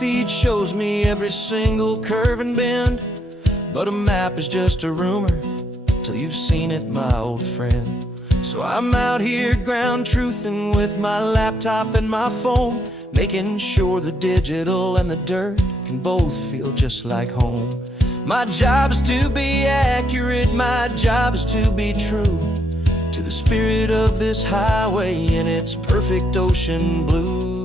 feed shows me every single curve and bend, but a map is just a rumor till you've seen it, my old friend. So I'm out here ground truthin' with my laptop and my phone, making sure the digital and the dirt can both feel just like home. My job is to be accurate, my job is to be true to the spirit of this highway in its perfect ocean blue.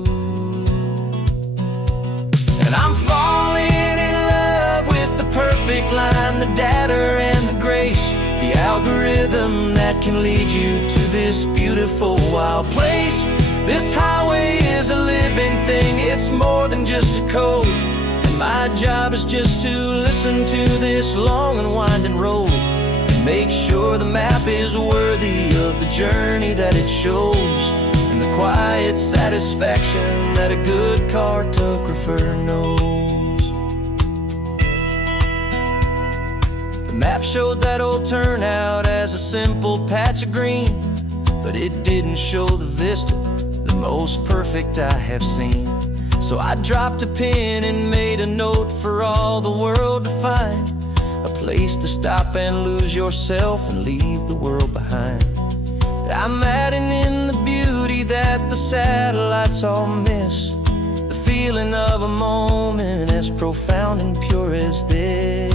And I'm falling in love with the perfect line, the data and the grace, the algorithm that can lead you to this beautiful wild place. This highway is a living thing, it's more than just a code. And my job is just to listen to this long and winding road and make sure the map is worthy of the journey that it shows, and the quiet satisfaction that a good cartographer knows. The map showed that old turnout as a simple patch of green, but it didn't show the vista, the most perfect I have seen. So I dropped a pin and made a note for all the world to find, a place to stop and lose yourself and leave the world behind. I'm adding in the beauty that the satellites all miss, the feeling of a moment as profound and pure as this.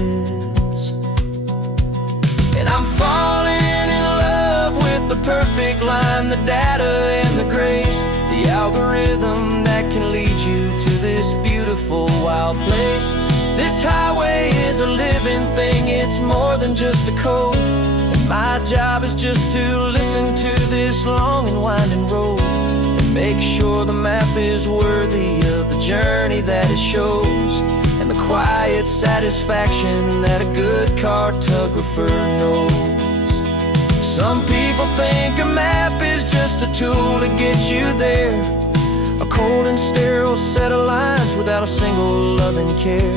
And I'm falling in love with the perfect line, the data and the grace, the algorithm that can lead you to this beautiful wild place. This highway is a living thing, it's more than just a code. And my job is just to listen to this long and winding road and make sure the map is worthy of the journey that it shows, and the quiet satisfaction that a good cartographer knows. Some people think a map is just a tool to get you there, a cold and sterile set of lines without a single loving care.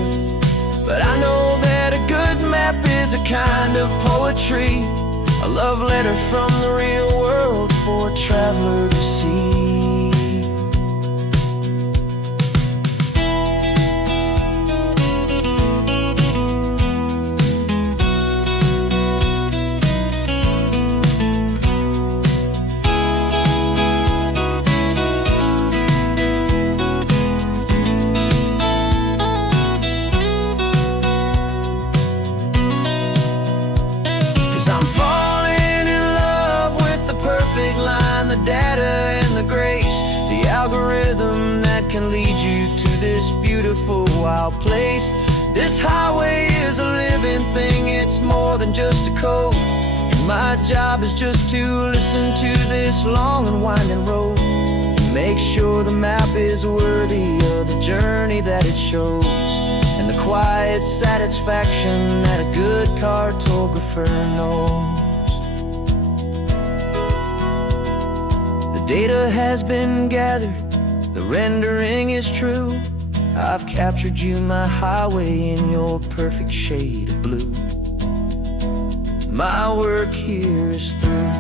But I know that a good map is a kind of poetry, a love letter from the real world for a traveler to see. 'Cause I'm falling in love with the perfect line, the data and the grace, the algorithm that can lead you to this beautiful wild place. This highway is a living thing, it's more than just a code. And my job is just to listen to this long and winding road and make sure the map is worthy of the journey that it shows, and the quiet satisfaction that a good cartographer knows. The data has been gathered, the rendering is true. I've captured you, my highway, in your perfect shade of blue. My work here is through.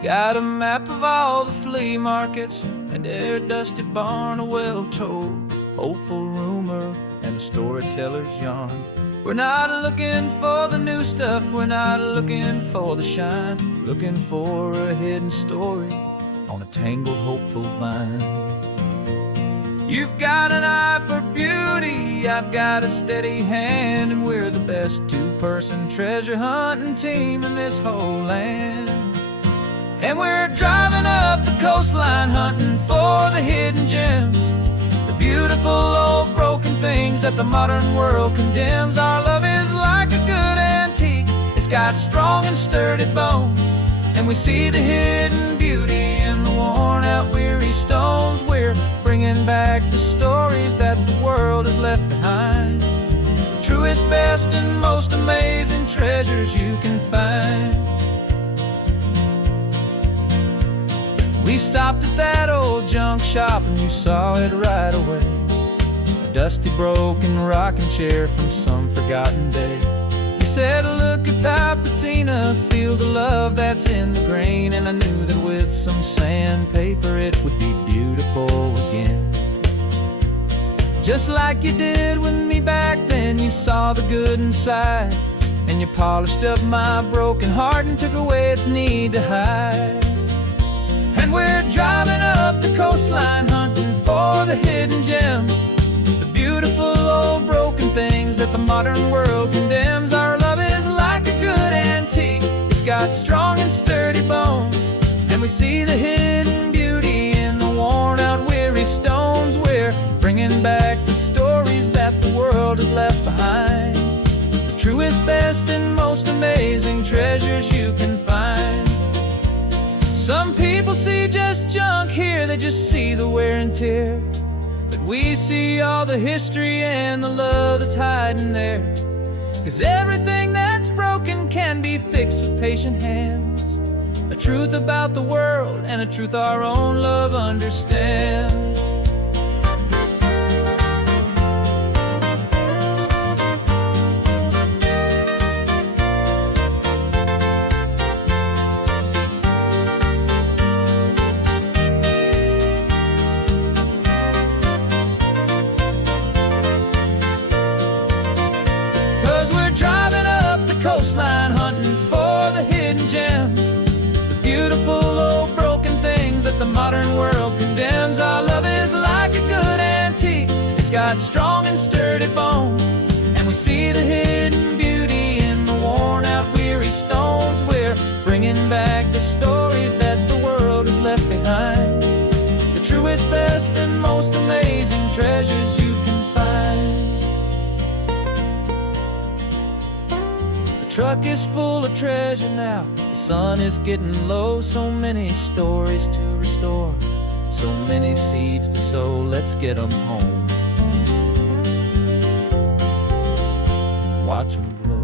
Got a map of all the flea markets and every dusty barn, a well-told, hopeful rumor, and a storyteller's yarn. We're not looking for the new stuff, we're not looking for the shine, looking for a hidden story on a tangled, hopeful vine. You've got an eye for beauty, I've got a steady hand, and we're the best two-person treasure hunting team in this whole land. And we're driving up the coastline hunting for the hidden gems, the beautiful old broken things that the modern world condemns. Our love is like a good antique, it's got strong and sturdy bones, and we see the hidden beauty in the worn out weary stones. We're bringing back the stories that the world has left behind, the truest, best, and most amazing treasures you can find. We stopped at that old junk shop and you saw it right away. A dusty, broken rocking chair from some forgotten day. You said, look at that patina, feel the love that's in the grain. And I knew that with some sandpaper it would be beautiful again. Just like you did with me back then, you saw the good inside, and you polished up my broken heart and took away its need to hide. And we're driving up the coastline, hunting for the hidden gems, the beautiful old broken things that the modern world condemns. Our love is like a good antique, it's got strong and sturdy bones, and we see the hidden beauty in the worn out, weary stones. We're bringing back the stories that the world has left behind, the truest, best, and most amazing treasures you can find. Some people see just junk here, they just see the wear and tear, but we see all the history and the love that's hiding there. 'Cause everything that's broken can be fixed with patient hands, a truth about the world and a truth our own love understands. 'Cause we're driving up the coastline, hunting for the hidden gems, the beautiful old broken things that the modern world condemns. Our love is like a good antique, it's got strong and sturdy bones, and we see the hidden beauty in the worn out, weary stones. We're bringing back the stories that the world has left behind, the truest, best, and most amazing treasures you can find. The truck is full of treasure now, the sun is getting low. So many stories to restore, so many seeds to sow. Let's get them home, watch them blow.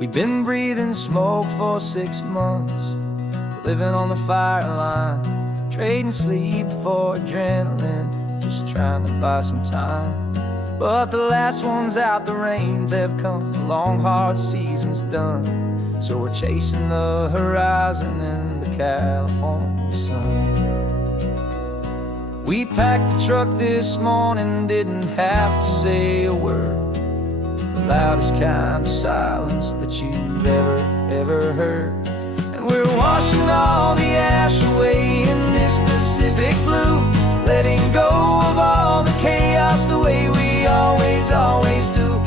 We've been breathing smoke for 6 months, living on the fire line, trading sleep for adrenaline, just trying to buy some time. But the last one's out, the rains have come, the long hard season's done, so we're chasing the horizon in the California sun. We packed the truck this morning, didn't have to say a word, the loudest kind of silence that you've ever heard. And we're washing all the ash away in this Pacific blue, letting go of all the chaos the way we always do.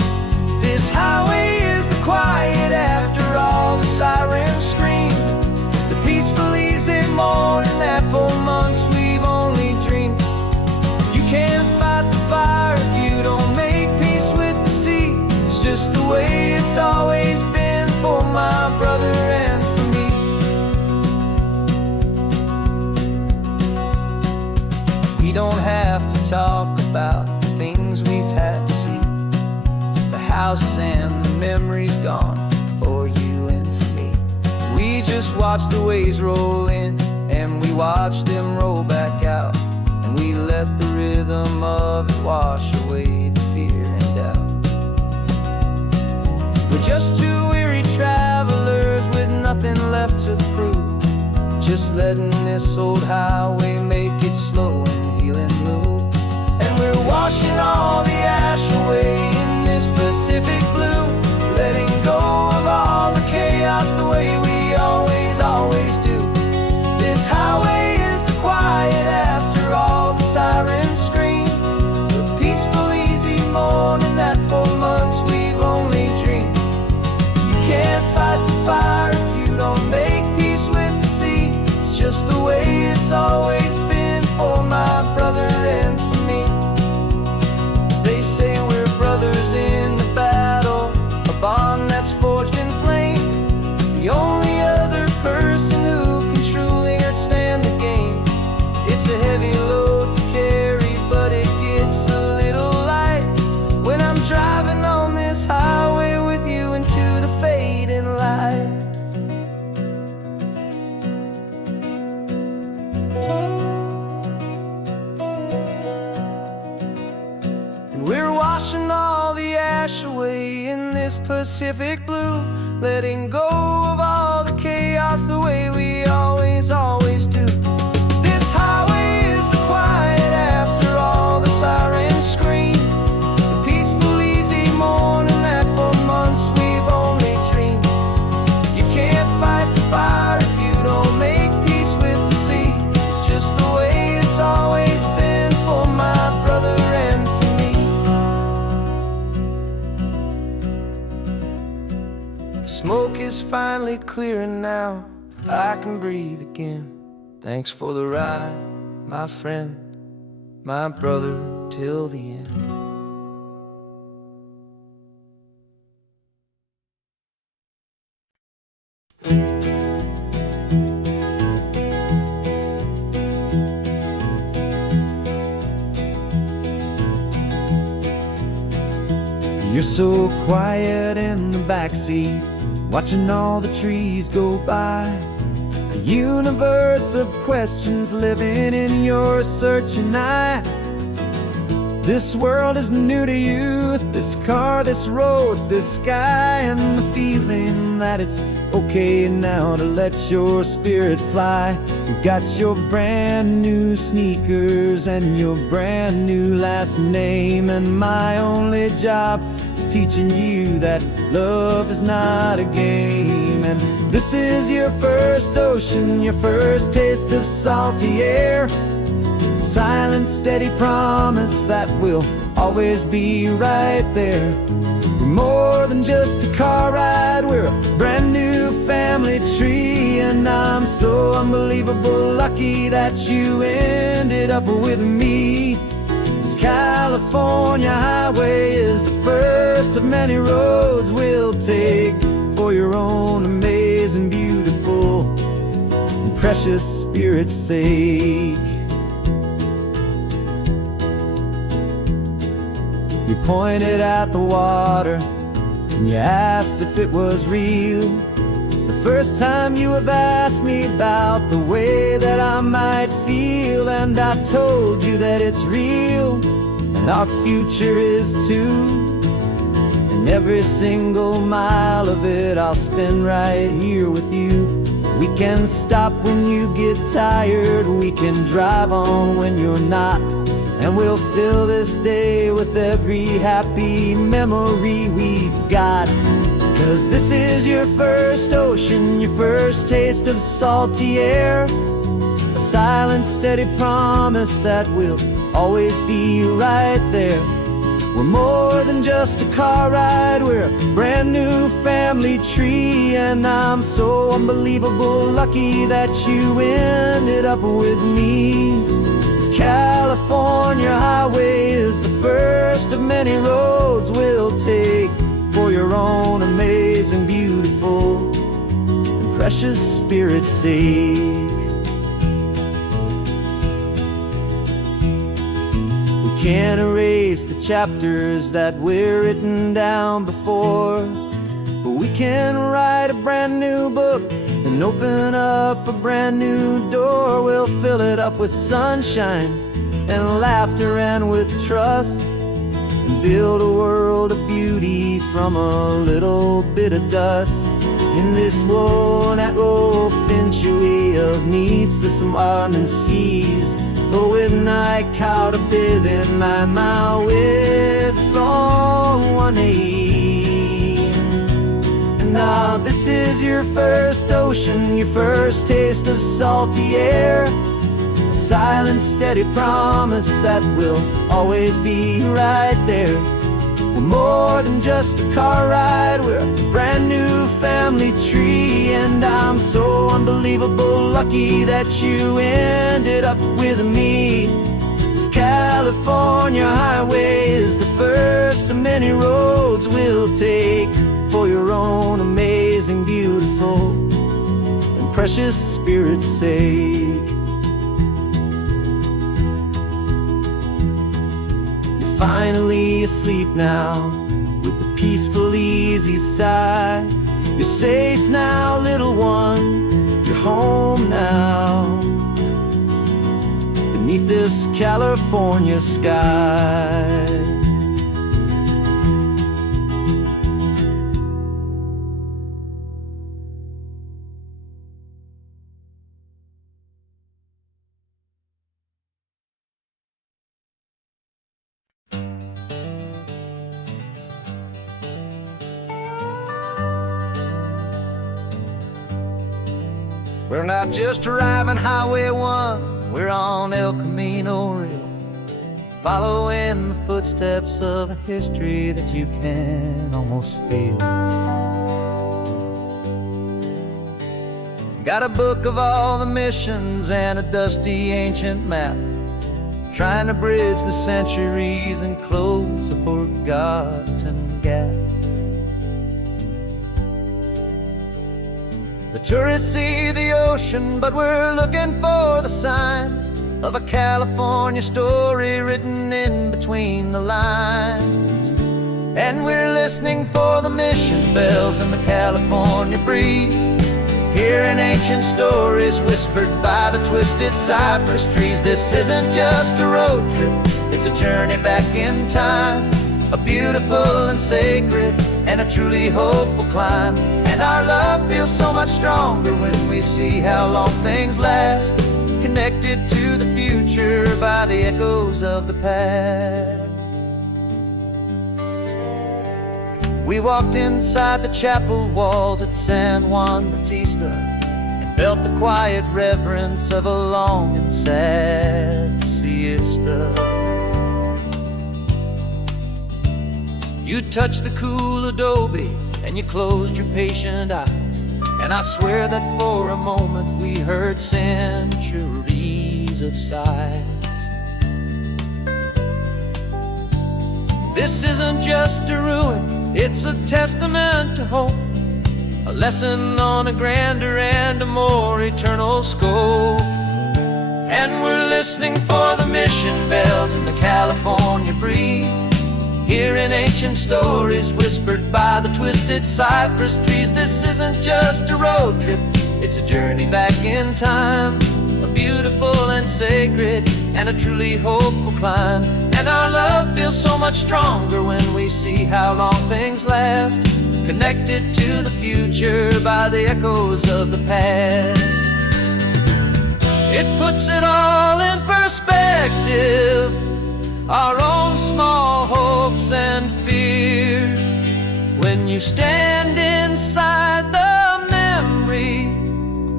This highway is the quiet after all the sirens scream, the peaceful easy morning that for months we've only dreamed. You can't fight the fire if you don't make peace with the sea. It's just the way it's always been for my brother and for me. We don't have to talk about the things we've had to see, the houses and the memories gone for you and for me. We just watch the waves roll in, and we watch them roll back out, and we let the rhythm of it wash away the fear and doubt. We're just two weary travelers with nothing left to prove, just letting this old highway make it slow and healing move. And we're washing all the ash away in this Pacific blue, letting go of all the chaos the way we always do. This highway is the quiet after all the sirens scream, the peaceful easy morning that for months we've only dreamed. You can't fight the fire if you don't make peace with the sea. It's just the way it's always been for my brother and for me. washing all the ash away in this Pacific blue, letting go of all the chaos the way we always do. This highway is the quiet after all the sirens scream, the peaceful, easy morning that for months we've only dreamed. You can't fight the fire if you don't make peace with the sea. It's just the way it's always been for my brother and for me. The smoke is finally clearing now, I can breathe again. Thanks for the ride, my friend, my brother, till the end. You're so quiet in the backseat, watching all the trees go by. A universe of questions living in your searching eye. This world is new to you, this car, this road, this sky, and the feeling that it's okay now to let your spirit fly. You've got your brand new sneakers and your brand new last name, and my only job is teaching you that love is not a game. And this is your first ocean, your first taste of salty air, silent, steady promise that we'll always be right there. We're more than just a car ride, we're a brand new family tree, and I'm so unbelievable lucky that you ended up with me. This California highway is the first of many roads we'll take for your own amazing, beautiful, and precious spirit's sake. You pointed at the water and you asked if it was real. The first time you have asked me about the way that I might feel, and I told you that it's real and our future is too. And every single mile of it I'll spend right here with you. We can stop when you get tired, we can drive on when you're not, and we'll fill this day with every happy memory we've got. 'Cause this is your first ocean, your first taste of salty air, a silent, steady promise that we'll always be right there. We're more than just a car ride, we're a brand new family tree, and I'm so unbelievable lucky that you ended up with me. This California highway is the first of many roads we'll take for your own amazing, beautiful, and precious spirit's sake. We can't erase the chapters that we're written down before, but we can write a brand new book and open up a brand new door. We'll fill it up with sunshine and laughter and with trust, and build a world of beauty from a little bit of dust. In this world that finchuí of needs the sumwanan seas, but with night caught a bit in my way from one aid. Now this is your first ocean, your first taste of salty air, a silent, steady promise that we'll always be right there. We're more than just a car ride, we're a brand new family tree, and I'm so unbelievable lucky that you ended up with me. This California highway is the first of many roads we'll take for your own amazing, beautiful, and precious spirit's sake. You're finally asleep now with a peaceful, easy sigh. You're safe now, little one, you're home now, beneath this California sky. We're not just driving Highway 1, we're on El Camino Real, following the footsteps of a history that you can almost feel. Got a book of all the missions and a dusty ancient map, trying to bridge the centuries and close a forgotten gap. The tourists see the ocean, but we're looking for the signs of a California story written in between the lines. And we're listening for the mission bells in the California breeze, hearing ancient stories whispered by the twisted cypress trees. This isn't just a road trip, it's a journey back in time, a beautiful and sacred and a truly hopeful climb. And our love feels so much stronger when we see how long things last, connected to the future by the echoes of the past. We walked inside the chapel walls at San Juan Bautista and felt the quiet reverence of a long and sad siesta. You touched the cool adobe and you closed your patient eyes, and I swear that for a moment we heard centuries of sighs. This isn't just a ruin, it's a testament to hope, a lesson on a grander and a more eternal scope. And we're listening for the mission bells in the California breeze, hearing ancient stories whispered by the twisted cypress trees. This isn't just a road trip, it's a journey back in time, a beautiful and sacred and a truly hopeful climb. And our love feels so much stronger when we see how long things last, connected to the future by the echoes of the past. It puts it all in perspective, our own small hopes and fears, when you stand inside the memory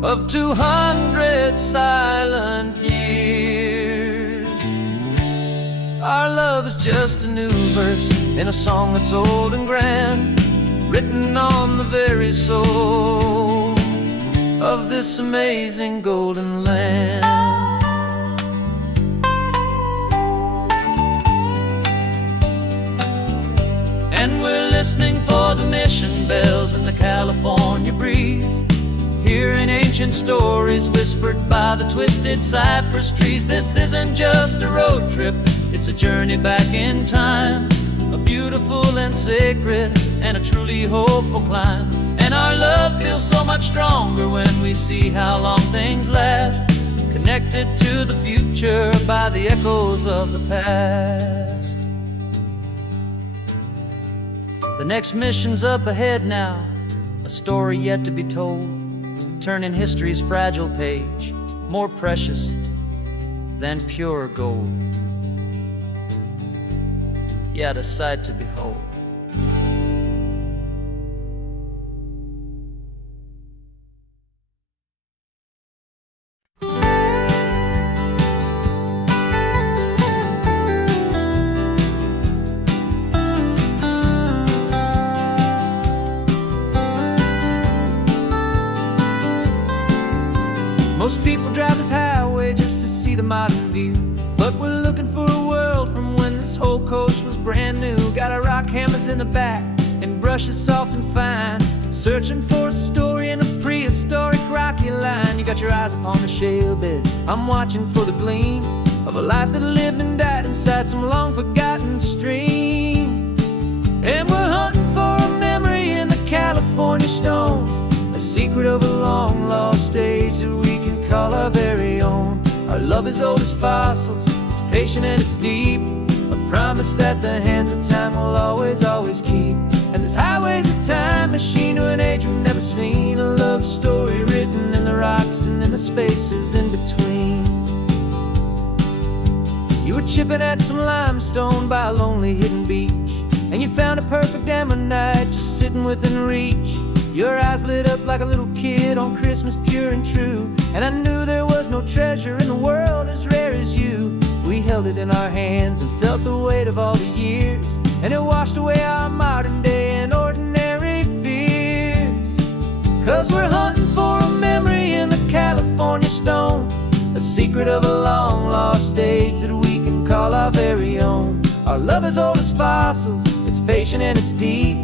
of 200 silent years. Our love is just a new verse in a song that's old and grand, written on the very soul of this amazing golden land. And we're listening for the mission bells in the California breeze, hearing ancient stories whispered by the twisted cypress trees. This isn't just a road trip, it's a journey back in time, a beautiful and sacred and a truly hopeful climb. And our love feels so much stronger when we see how long things last, connected to the future by the echoes of the past. The next mission's up ahead now, a story yet to be told, turning history's fragile page more precious than pure gold. Yet a sight to behold. Most people drive this highway just to see the modern view, but we're looking for a world from when this whole coast was brand new. Got our rock hammers in the back and brushes soft and fine, searching for a story in a prehistoric rocky line. You got your eyes upon the shale beds, I'm watching for the gleam of a life that lived and died inside some long forgotten stream. And we're hunting for a memory in the California stone, a secret of a long lost age that we can call our very own. Our love is old as fossils, it's patient and it's deep, a promise that the hands of time will always, always keep. And this highway's a time machine to an age we've never seen, a love story written in the rocks and in the spaces in between. You were chipping at some limestone by a lonely hidden beach, and you found a perfect ammonite just sitting within reach. Your eyes lit up like a little kid on Christmas, pure and true. And I knew there was no treasure in the world as rare as you. We held it in our hands and felt the weight of all the years, and it washed away our modern day and ordinary fears. 'Cause we're hunting for a memory in the California stone, a secret of a long lost age that we can call our very own. Our love is old as fossils, it's patient and it's deep,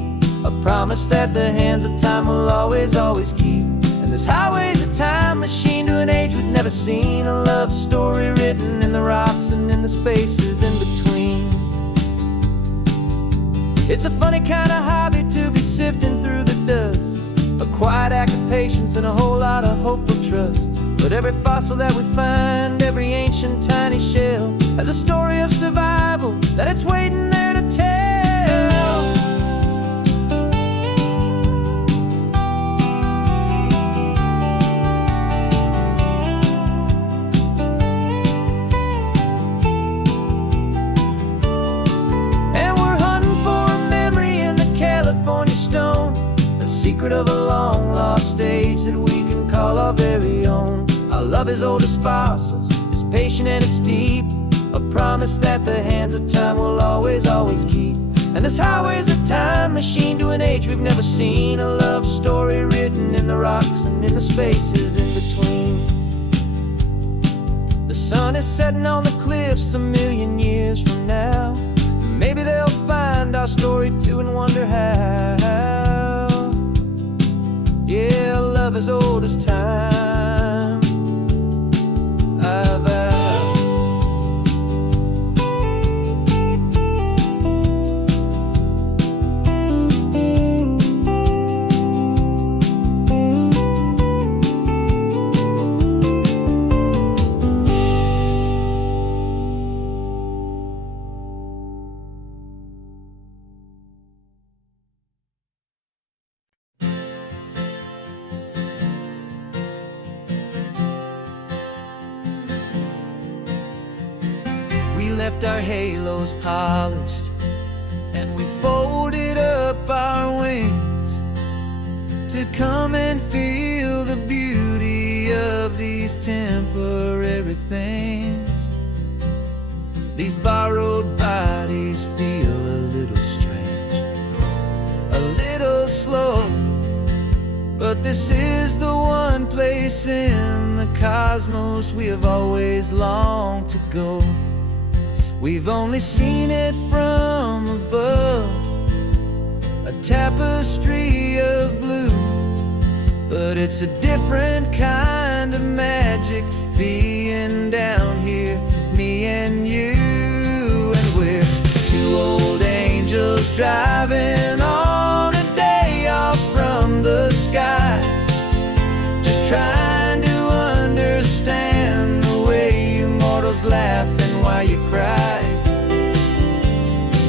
a promise that the hands of time will always, always keep. And this highway's a time machine to an age we've never seen, a love story written in the rocks and in the spaces in between. It's a funny kind of hobby to be sifting through the dust, a quiet act of patience and a whole lot of hopeful trust. But every fossil that we find, every ancient tiny shell, has a story of survival that it's waiting there to tell. And we're hunting for a memory in the California stone, a secret of a long lost age that we can call our very own. Our love is old as fossils, it's patient and it's deep, a promise that the hands of time will always, always keep. And this highway's a time machine to an age we've never seen, a love story written in the rocks and in the spaces in between. The sun is setting on the cliffs a million years from now. Maybe they'll find our story too and wonder how. Yeah, love is old as time, I vow. We left our halos polished and we folded up our wings to come and feel the beauty of these temporary things. These borrowed bodies feel a little strange, a little slow, but this is the one place in the cosmos we have always longed to go. We've only seen it from above, a tapestry of blue, but it's a different kind of magic being down here, me and you. And we're two old angels driving on a day off from the sky, just trying to understand the way you mortals laugh and why you cry.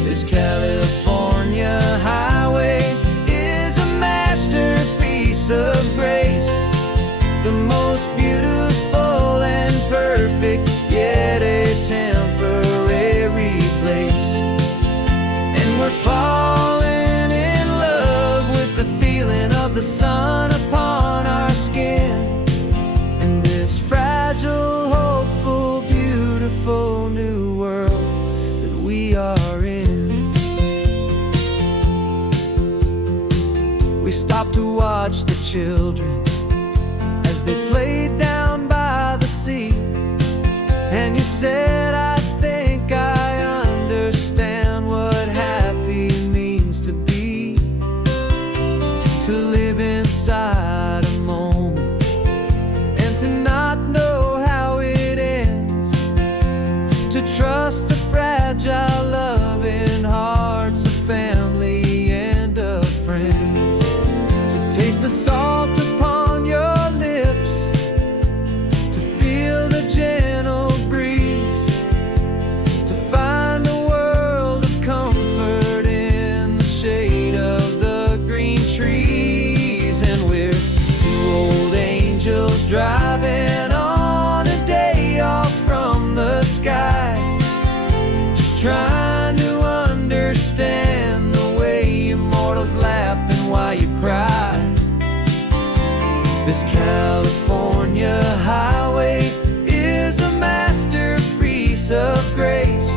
This California highway is a masterpiece of grace, the most beautiful and perfect, yet a temporary place. And we're falling in love with the feeling of the sun upon our skin, in this fragile, hopeful, beautiful new world that we are in. We stopped to watch the children as they played down by the sea, and you said, I think I understand what happy means to be, to live inside a moment and to not know how it ends, to trust the fragile loving hearts of family and of friends, to taste the salt upon your lips, to feel the gentle breeze This California highway is a masterpiece of grace,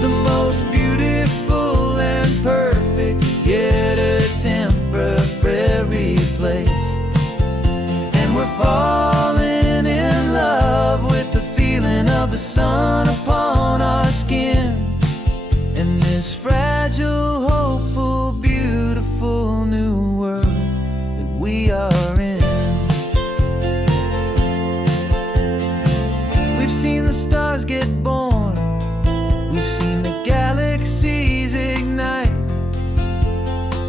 the most beautiful and perfect, yet a temporary place. And we're falling in love with the feeling of the sun upon our skin, in this fragile, hopeful, beautiful new world that we are in. We've seen the stars get born, we've seen the galaxies ignite,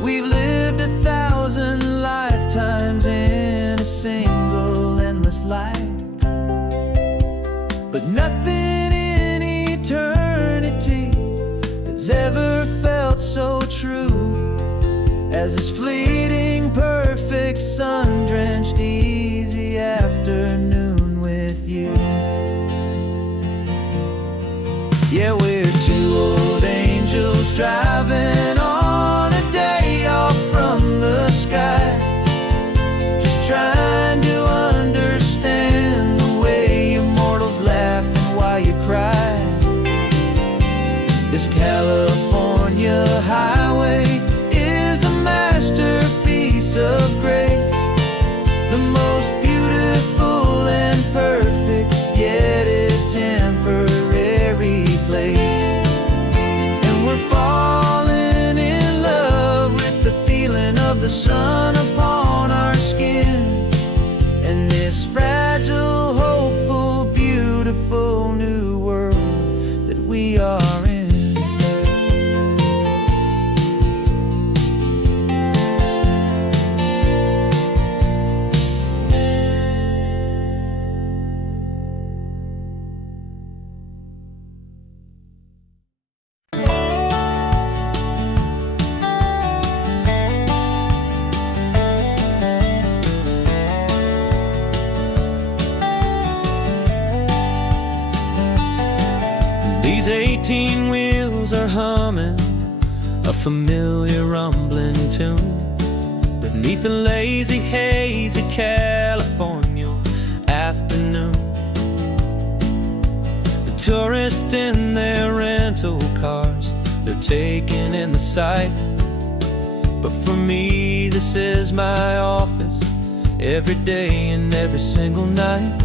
we've lived 1,000 lifetimes in a single endless life. But nothing in eternity has ever felt so true as this fleeting, perfect, sun-drenched, easy afternoon with you. Yeah, we're two old angels driving on a day off from the sky, just trying to understand the way you mortals laugh and why you cry. This California highway is a masterpiece of grace, the most beautiful and perfect, yet a temporary place. And we're falling in love with the feeling of the sun upon our skin, and this fragile, hopeful, beautiful new world that we are in. These 18 wheels are humming a familiar rumbling tune beneath a lazy, hazy California afternoon. The tourists in their rental cars, they're taking in the sight. But for me, this is my office, every day and every single night.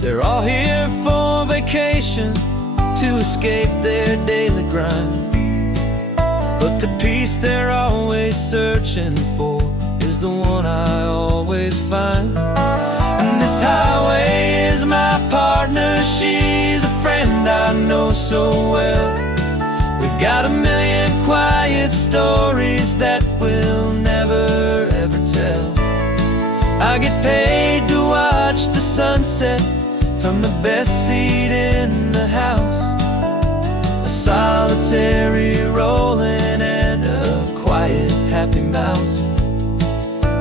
They're all here for vacation, to escape their daily grind. But the peace they're always searching for is the one I always find. And this highway is my partner, she's a friend I know so well. We've got a million quiet stories that we'll never ever tell. I get paid to watch the sunset from the best seat in the house, a solitary rolling and a quiet, happy mouse.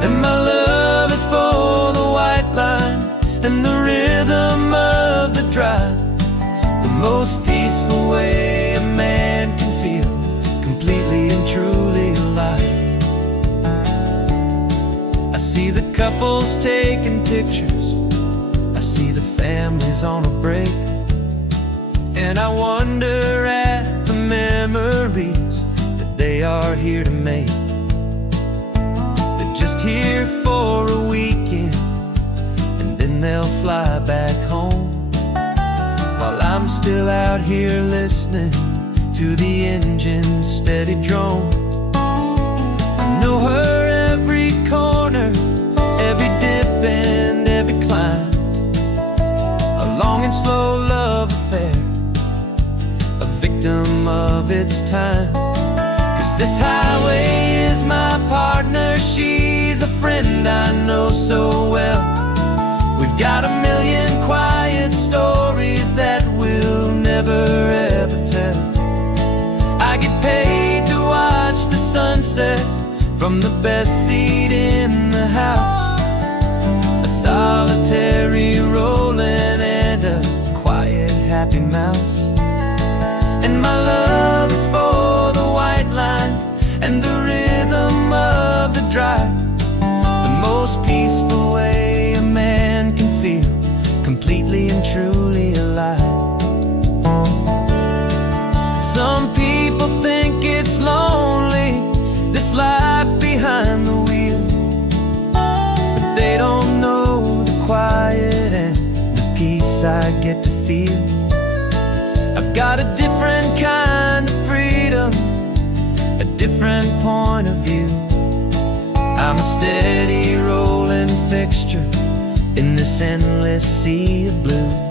And my love is for the white line and the rhythm of the drive, the most peaceful way a man can feel completely and truly alive. I see the couples taking pictures, I see the families on a break, and I wonder at the memories that they are here to make. They're just here for a weekend, and then they'll fly back home, while I'm still out here listening to the engine's steady drone. I know her every corner, every dip and every climb, a long and slow love affair, a victim of its time. 'Cause this highway is my partner, she's a friend I know so well. We've got a million quiet stories that we'll never ever tell. I get paid to watch the sunset from the best seat in the house, a solitary rolling and a quiet, happy mouse. And my love is for the white line and the rhythm of the drive, the most peaceful this endless sea of blue.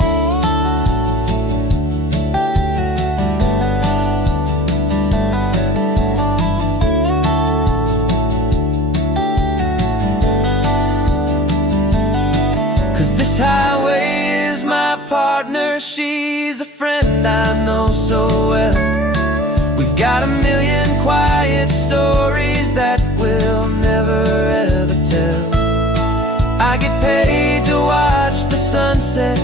This highway is my partner, she's a friend I know so well. We've got a million quiet stories that we'll never ever tell. I get paid to watch the sunset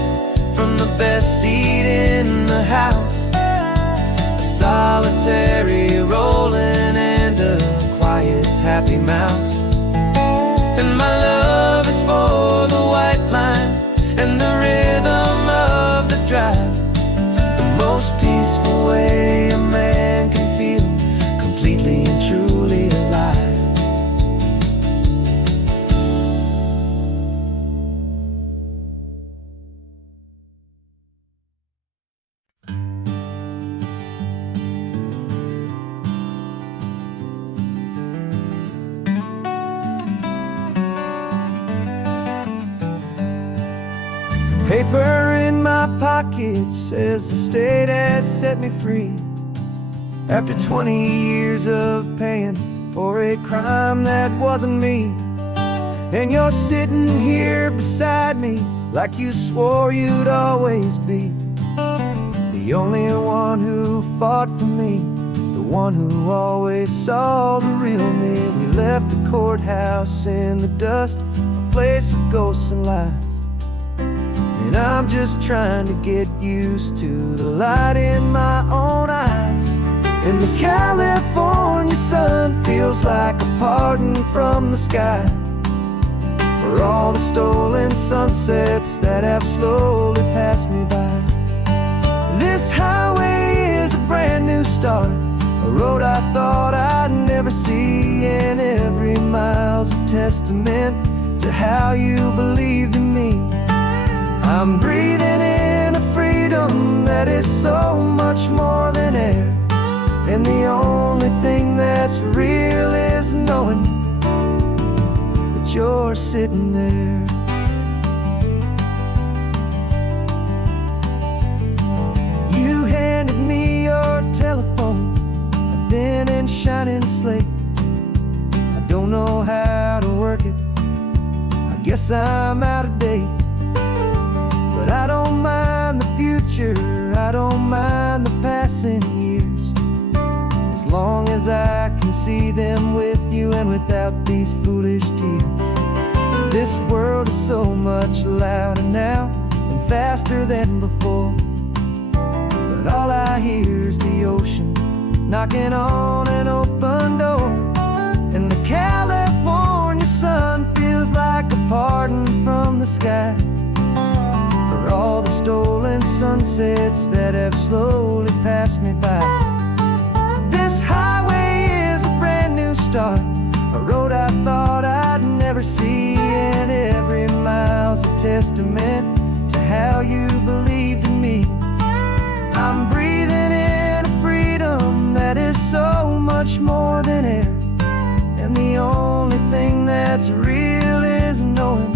from the best seat in the house. A solitary rolling and a quiet happy mouse. And my love is for the white line and the rhythm of the drive, the most peaceful way a man can feel completely and truly alive. Paper in my pocket says the state has set me free after 20 years of paying for a crime that wasn't me. And you're sitting here beside me like you swore you'd always be the only one who fought for me, the one who always saw the real me. We left the courthouse in the dust, a place of ghosts and lies. And I'm just trying to get used to the light in my own eyes. And the California sun feels like a pardon from the sky for all the stolen sunsets that have slowly passed me by. This highway is a brand new start, a road I thought I'd never see, and every mile's a testament to how you believed in me. I'm breathing in a freedom that is so much more than air, and the only thing that's real is knowing that you're sitting there. You handed me your telephone, a thin and shining slate. I don't know how to work it, I guess I'm out of date. But I don't mind the future, I don't mind the passing years, as long as I can see them with you and without these foolish tears. This world is so much louder now and faster than before, but all I hear is the ocean knocking on an open door. And the California sun feels like a pardon from the sky for all the stolen sunsets that have slowly passed me by. This highway is a brand new start, a road I thought I'd never see, and every mile's a testament to how you believed in me. I'm breathing in a freedom that is so much more than air, and the only thing that's real is knowing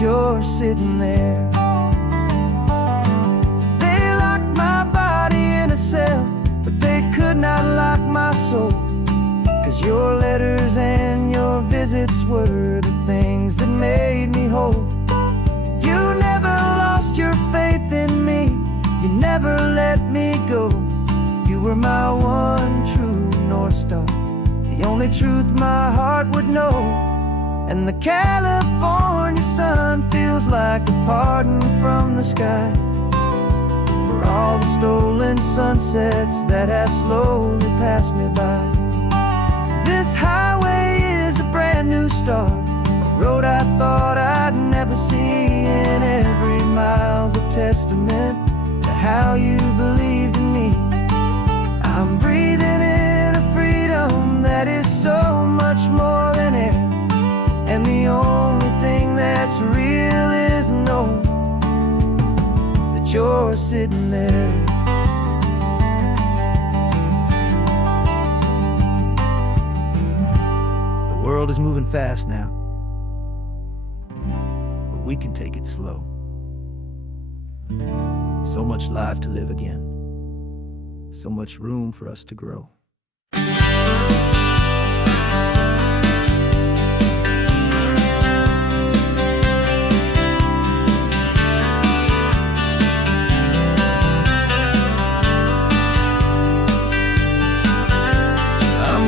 you're sitting there. They locked my body in a cell, but they could not lock my soul, 'cause your letters and your visits were the things that made me whole. You never lost your faith in me, you never let me go. You were my one true North Star, the only truth my heart would know. And the California sun feels like a pardon from the sky for all the stolen sunsets that have slowly passed me by. This highway is a brand new start, a road I thought I'd never see, and every mile's a testament to how you believed in me. I'm breathing in a freedom that is so much more than air, and the only thing that's real is knowing that you're sitting there. The world is moving fast now. we can take it slow. So much life to live again. So much room for us to grow. I'm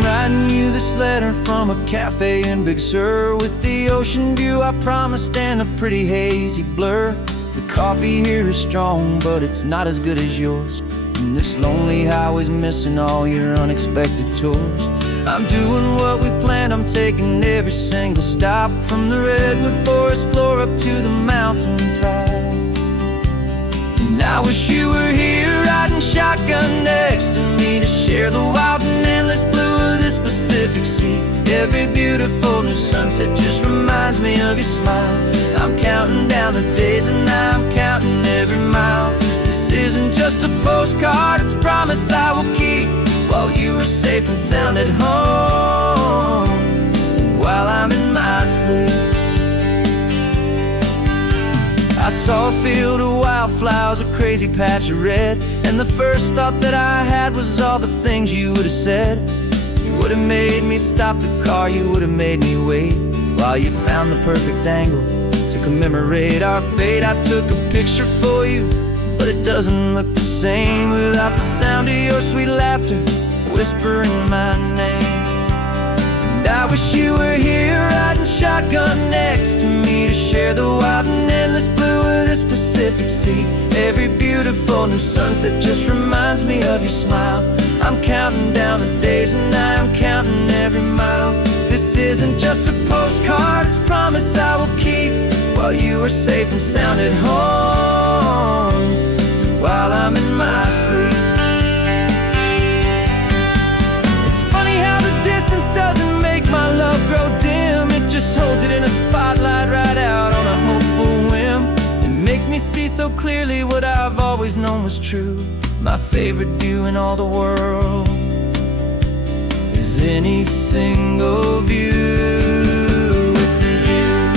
writing you this letter from a cafe in Big Sur, with the ocean view I promised and a pretty hazy blur. The coffee here is strong, but it's not as good as yours. And this lonely highway's missing all your unexpected tours. I'm doing what we planned, I'm taking every single stop, from the redwood forest floor up to the mountain top. And I wish you were here riding shotgun next to me, to share the wild and endless blue of this Pacific Sea. Every beautiful new sunset just reminds me of your smile. I'm counting down the days and I'm counting every mile. This isn't just a postcard, it's a promise I will keep, while you are safe and sound at home, and while I'm in my sleep. I saw a field of wildflowers, a crazy patch of red, and the first thought that I had was all the things you would have said. You would have made me stop the car, you would have made me wait, while you found the perfect angle to commemorate our fate. I took a picture for you, but it doesn't look the same without the sound of your sweet laughter whispering my name. And I wish you were here riding shotgun next to me, to share the wild and endless blue of this Pacific Sea. Every beautiful new sunset just reminds me of your smile. I'm counting down the days and I'm counting every mile. This isn't just a postcard, it's a promise I will keep, while you are safe and sound at home, while I'm in my sleep. It's funny how the distance doesn't make my love grow dim. It just holds it in a spotlight right out on a hopeful whim. It makes me see so clearly what I've always known was true. My favorite view in all the world is any single view with you.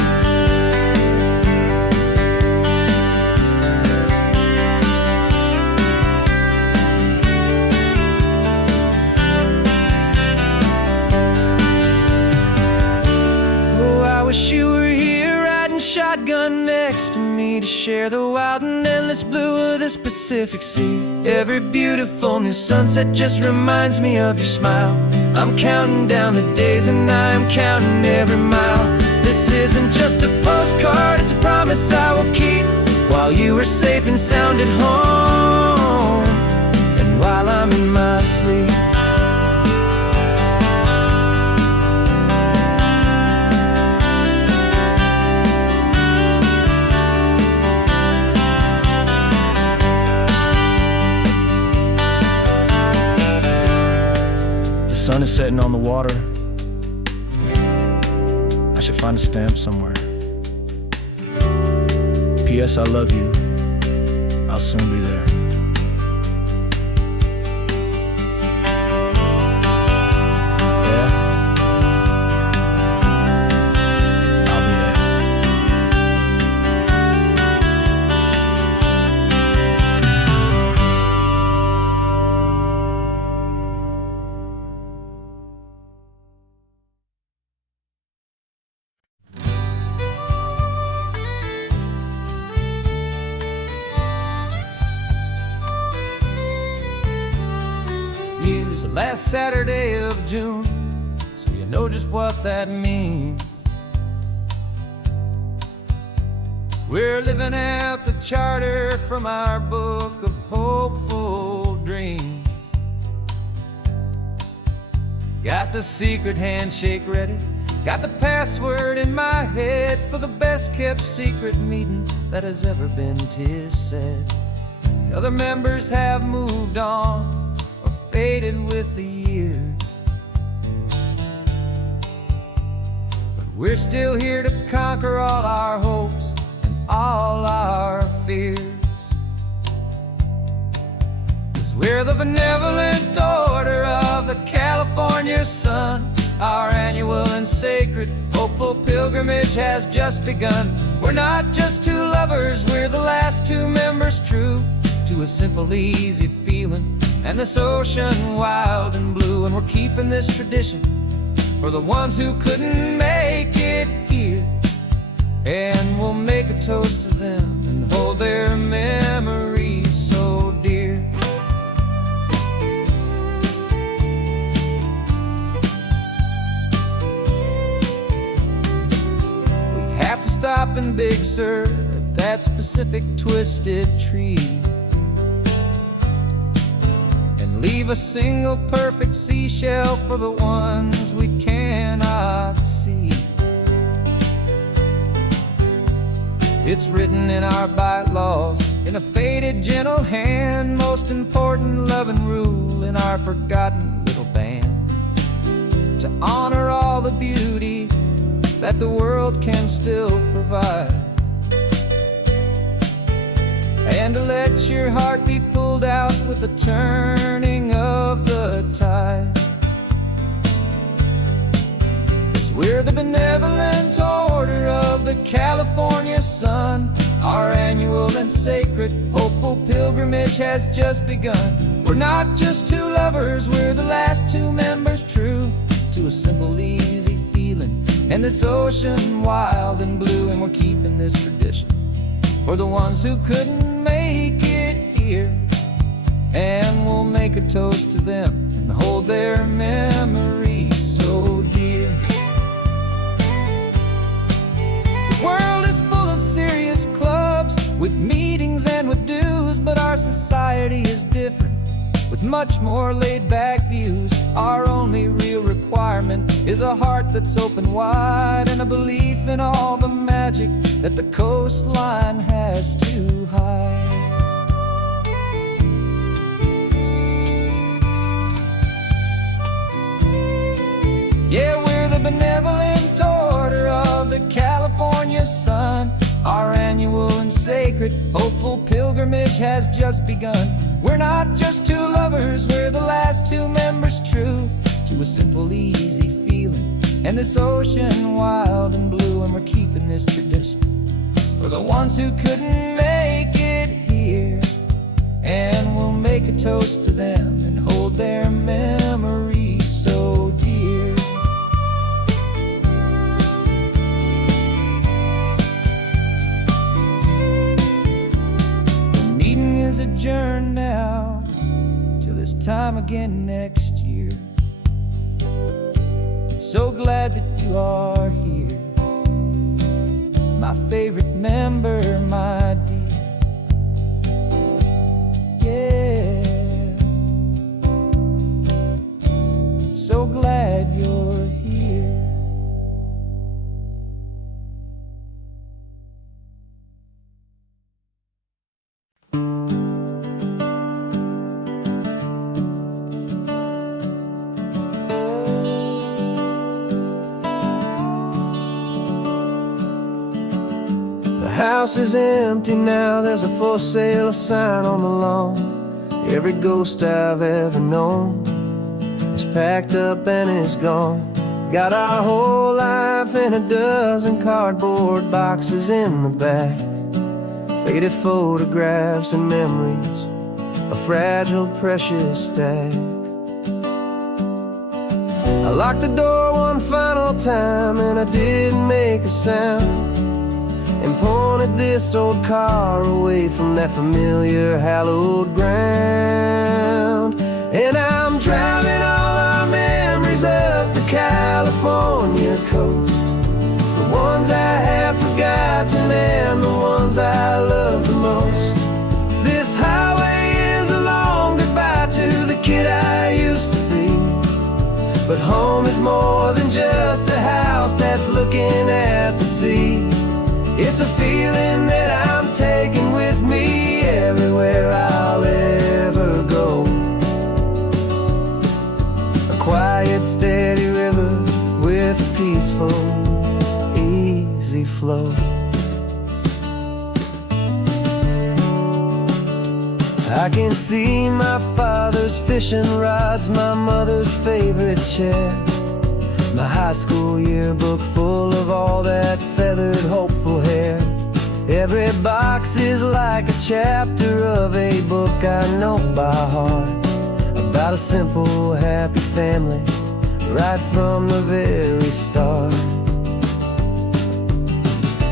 Oh, I wish you were here riding shotgun next to me, to share the wild and endless blue of this Pacific Sea. Every beautiful new sunset just reminds me of your smile. I'm counting down the days and I'm counting every mile. This isn't just a postcard, it's a promise I will keep, while you are safe and sound at home, and while I'm in my sleep. The sun is setting on the water. I should find a stamp somewhere. P.S. I love you. I'll soon be there. Yeah? I'll be there. It's the last Saturday of June, so you know just what that means. We're living out the charter from our book of hopeful dreams. Got the secret handshake ready, got the password in my head for the best kept secret meeting that has ever been, 'tis said. The other members have moved on, faded with the years, but we're still here to conquer all our hopes and all our fears. 'Cause we're the benevolent order of the California sun, Our annual and sacred, hopeful pilgrimage has just begun. We're not just two lovers, we're the last two members true to a simple, easy feeling, and this ocean wild and blue. And we're keeping this tradition for the ones who couldn't make it here, and we'll make a toast to them and hold their memories so dear. We have to stop in Big Sur at that specific twisted tree and leave a single perfect seashell for the ones we cannot see. It's written in our bylaws, in a faded gentle hand, most important love and rule in our forgotten little band, to honor all the beauty that the world can still provide, and to let your heart be pulled out with the turning of the tide. 'Cause we're the benevolent order of the California sun. Our annual and sacred, hopeful pilgrimage has just begun. We're not just two lovers, we're the last two members true to a simple, easy feeling, and this ocean wild and blue. And we're keeping this tradition for the ones who couldn't make it here, and we'll make a toast to them and hold their memories so dear. The world is full of serious clubs with meetings and with dues, but our society is different with much more laid-back views. Our only real requirement is a heart that's open wide, and a belief in all the magic that the coastline has to hide. Yeah, we're the benevolent order of the California sun. Our annual and sacred, hopeful pilgrimage has just begun. We're not just two lovers, we're the last two members true to a simple, easy feeling, and this ocean wild and blue. And we're keeping this tradition for the ones who couldn't make it here, and we'll make a toast to them and hold their memories so dear. The meeting is adjourned now till this time again next year. So glad that you are here, my favorite member, my dear. Yeah, so glad you're here. The house is empty now, there's a for sale sign on the lawn. Every ghost I've ever known is packed up and is gone. Got our whole life in a dozen cardboard boxes in the back, faded photographs and memories, a fragile, precious stack. I locked the door one final time and I didn't make a sound, and pointed this old car away from that familiar hallowed ground. And I'm driving all our memories up the California coast, the ones I have forgotten and the ones I love the most. This highway is a long goodbye to the kid I used to be, but home is more than just a house that's looking at the sea. It's a feeling that I'm taking with me everywhere I'll ever go. A quiet, steady river with a peaceful, easy flow. I can see my father's fishing rods, my mother's favorite chair, My high school yearbook full of all that feathered, hopeful hair. Every box is like a chapter of a book I know by heart, about a simple, happy family, right from the very start.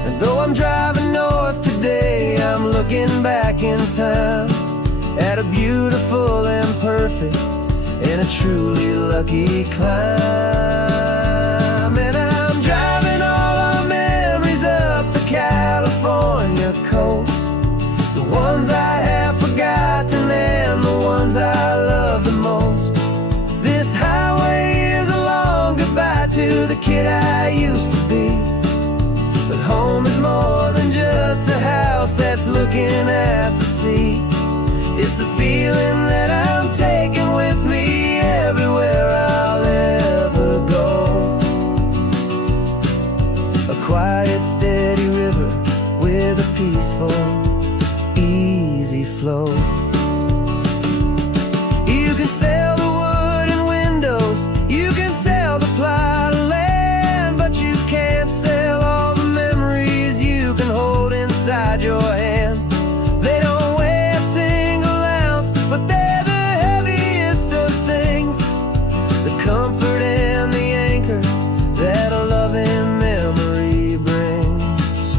And though I'm driving north today, I'm looking back in time at a beautiful and perfect and a truly lucky climb. And I'm driving all our memories up the California coast, the ones I have forgotten and the ones I love the most. This highway is a long goodbye to the kid I used to be, but home is more than just a house that's looking at the sea. It's a feeling that I'm taking with me everywhere I'll ever go. A quiet, steady river with a peaceful, easy flow. You can sail the wood and windows, you can sail the plot of land, but you can't sail all the memories you can hold inside your hand. They don't weigh a single ounce, but they're the heaviest of things, the comfort and the anchor that a loving memory brings.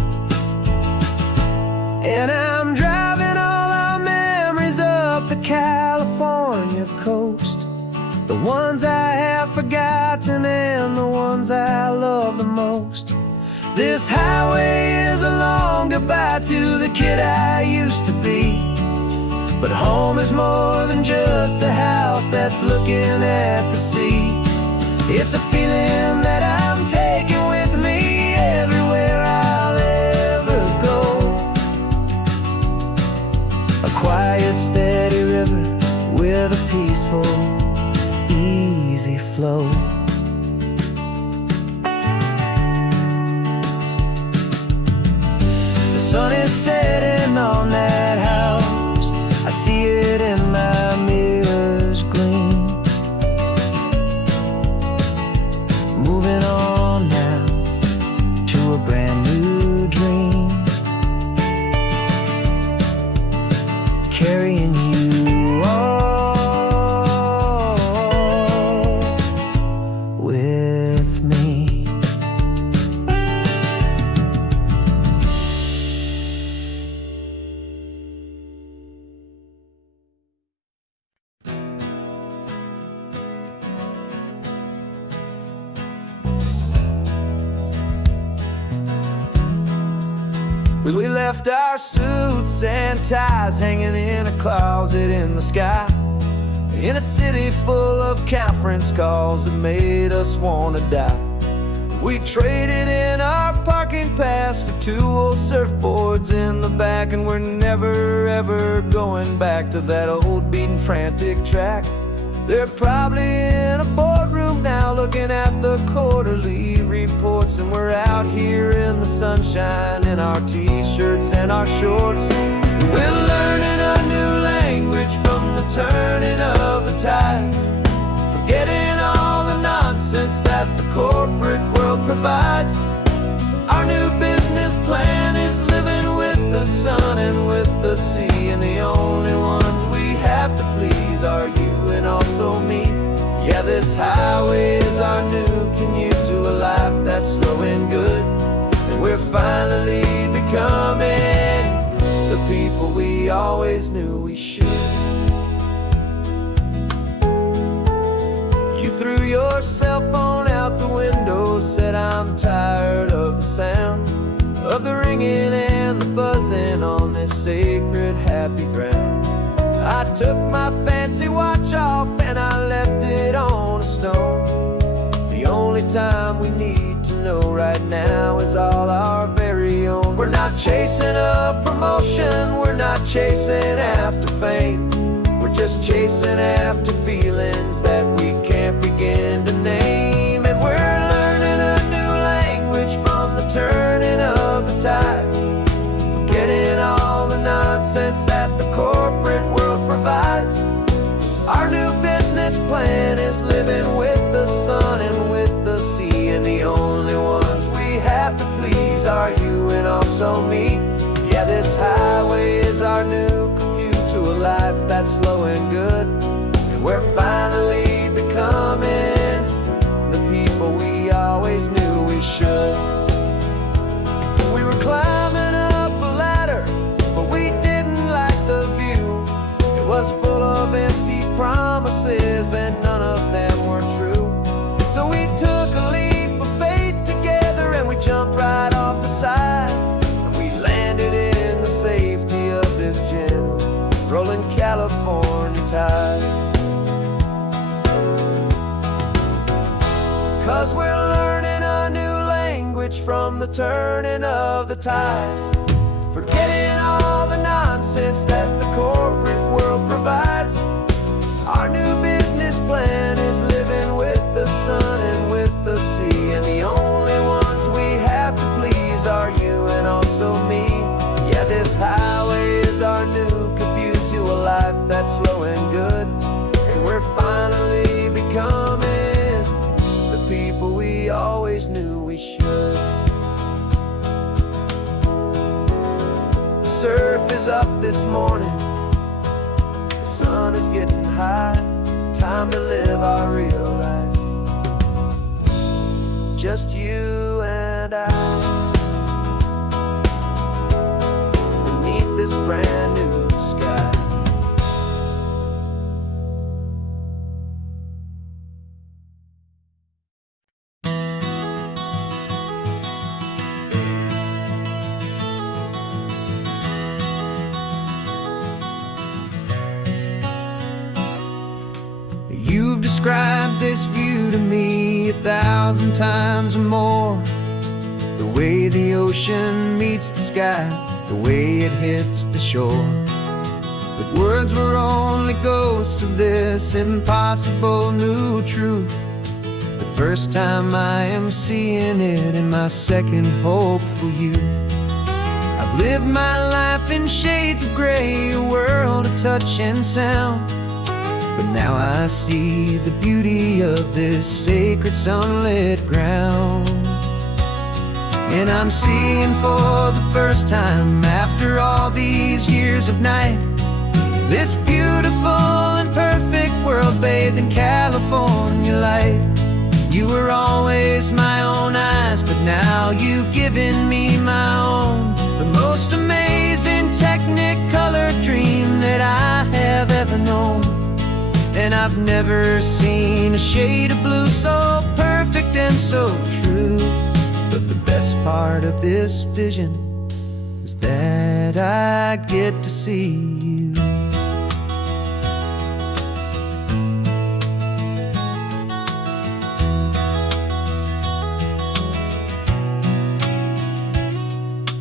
And I'm driving all our memories up the California coast, the ones I have forgotten and the ones I love the most. This highway is a long goodbye to the kid I used to be, but home is more than just a house that's looking at the sea. It's a feeling that I'm taking with me everywhere I'll ever go. A quiet, steady river with a peaceful, easy flow. The sun is setting on that house, I see it in my mirror's gleam. Moving on now to a brand new dream, carrying you all with me. We left our suits and ties hanging in a closet in the sky, in a city full of conference calls that made us wanna die. We traded in our parking pass for 2 old surfboards in the back, and we're never ever going back to that old beaten frantic track. They're probably in a boardroom now looking at the quarterly reports, and we're out here in the sunshine in our t-shirts and our shorts. We're learning a new language from the turning of the tides, forgetting all the nonsense that the corporate world provides. Our new business plan is living with the sun and with the sea, and the only ones we have to please are you and also me. Yeah, this highway is our new commute to a life that's slow and good, and we're finally becoming the people we always knew we should. You threw your cell phone out the window, said I'm tired of the sound of the ringing and the buzzing on this sacred happy ground. I took my fancy watch off and I left it on a stone. The only time we need to know right now is all our very own. We're not chasing a promotion, we're not chasing after fame, we're just chasing after feelings that we can't begin to name. And we're learning a new language from the turning of the tides, forgetting all the nonsense that the corporate world provides. Our new business plan is living with the sun and with the sea. are you and also me. Yeah, this highway is our new commute to a life that's slow and good. And we're finally becoming the people we always knew we should. We were climbing up a ladder, but we didn't like the view. It was full of empty promises and none of them were true. So we took a leap of faith together and we jumped right off the side. And we landed in the safety of this gentle rolling California tide. 'Cause we're learning a new language from the turning of the tides, forgetting all the nonsense that the corporate world provides. Our new business plan is living with the sun and with the sea, and the only ones we have to please are you and also me. Yeah, this highway is our new commute to a life that's slow and good. And we're finally becoming the people we always knew we should. The surf is up this morning, the sun is getting high. Time to live our real life, just you and I, beneath this brand new sky. You've described this view to me 1,000 times or more. The way the ocean meets the sky, the way it hits the shore. But words were only ghosts of this impossible new truth. The first time I am seeing it in my second hopeful youth. I've lived my life in shades of gray, a world of touch and sound. But now I see the beauty of this sacred sunlit ground. And I'm seeing for the first time after all these years of night, this beautiful and perfect world bathed in California light. You were always my own eyes, but now you've given me my own. The most amazing technicolor dream that I have ever known. And I've never seen a shade of blue so perfect and so true. But the best part of this vision is that I get to see you.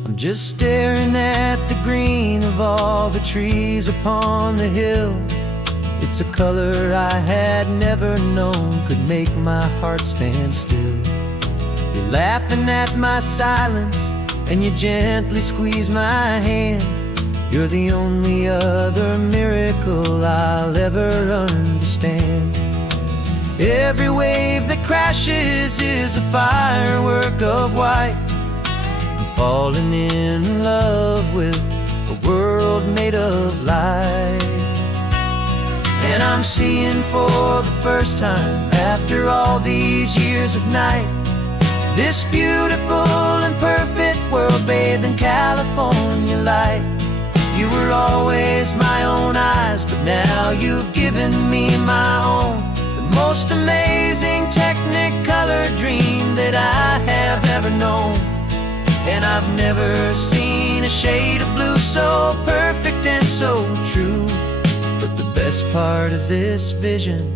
I'm just staring at the green of all the trees upon the hill. It's a color I had never known could make my heart stand still. You're laughing at my silence and you gently squeeze my hand. You're the only other miracle I'll ever understand. Every wave that crashes is a firework of white. I'm falling in love with a world made of light. And I'm seeing for the first time after all these years of night, this beautiful and perfect world bathed in California light. You were always my own eyes, but now you've given me my own. The most amazing technicolor dream that I have ever known. And I've never seen a shade of blue so perfect and so true. But the best part of this vision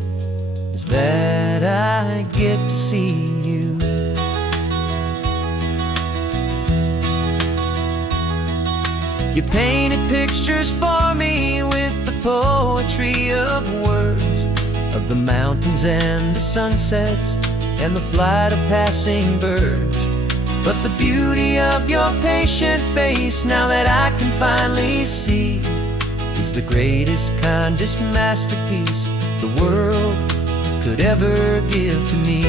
is that I get to see you. You painted pictures for me with the poetry of words, of the mountains and the sunsets and the flight of passing birds. But the beauty of your patient face, now that I can finally see, is the greatest, kindest masterpiece the world could ever give to me.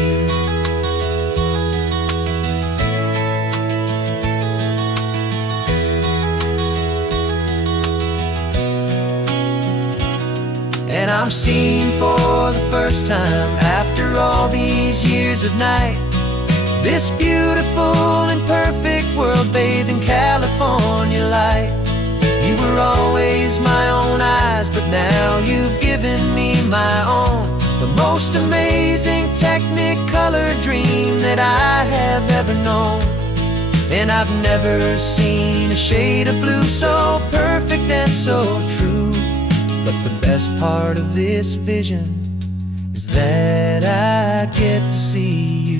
I'm seeing for the first time, after all these years of night, this beautiful and perfect world bathed in California light. You were always my own eyes, but now you've given me my own, the most amazing technicolor dream that I have ever known. And I've never seen a shade of blue so perfect and so true. But the best part of this vision is that I get to see you.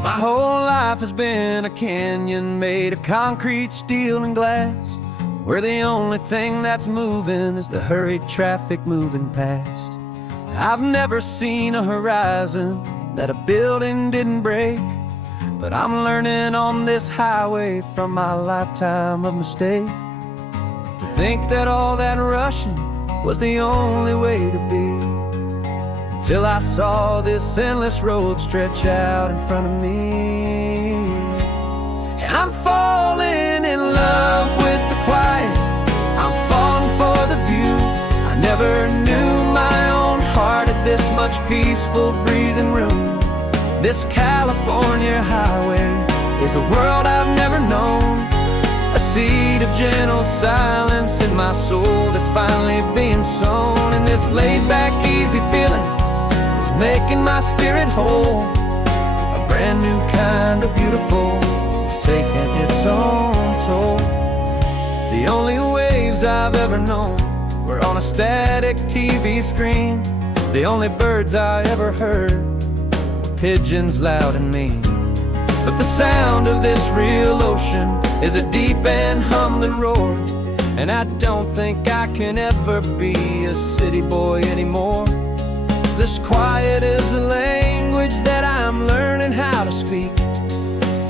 My whole life has been a canyon made of concrete, steel, and glass, where the only thing that's moving is the hurried traffic moving past. I've never seen a horizon that a building didn't break, but I'm learning on this highway from my lifetime of mistakes to think that all that rushing was the only way to be. Till I saw this endless road stretch out in front of me. And I'm falling in love with the quiet, I'm falling for the view. I never knew my own heart had this much peaceful breathing room. This California highway is a world I've never known, a seed of gentle silence in my soul that's finally being sown. And this laid-back, easy feeling making my spirit whole, a brand new kind of beautiful is taking its own toll. The only waves I've ever known were on a static TV screen. The only birds I ever heard were pigeons loud and mean. But the sound of this real ocean is a deep and humbling roar, and I don't think I can ever be a city boy anymore. This quiet is a language that I'm learning how to speak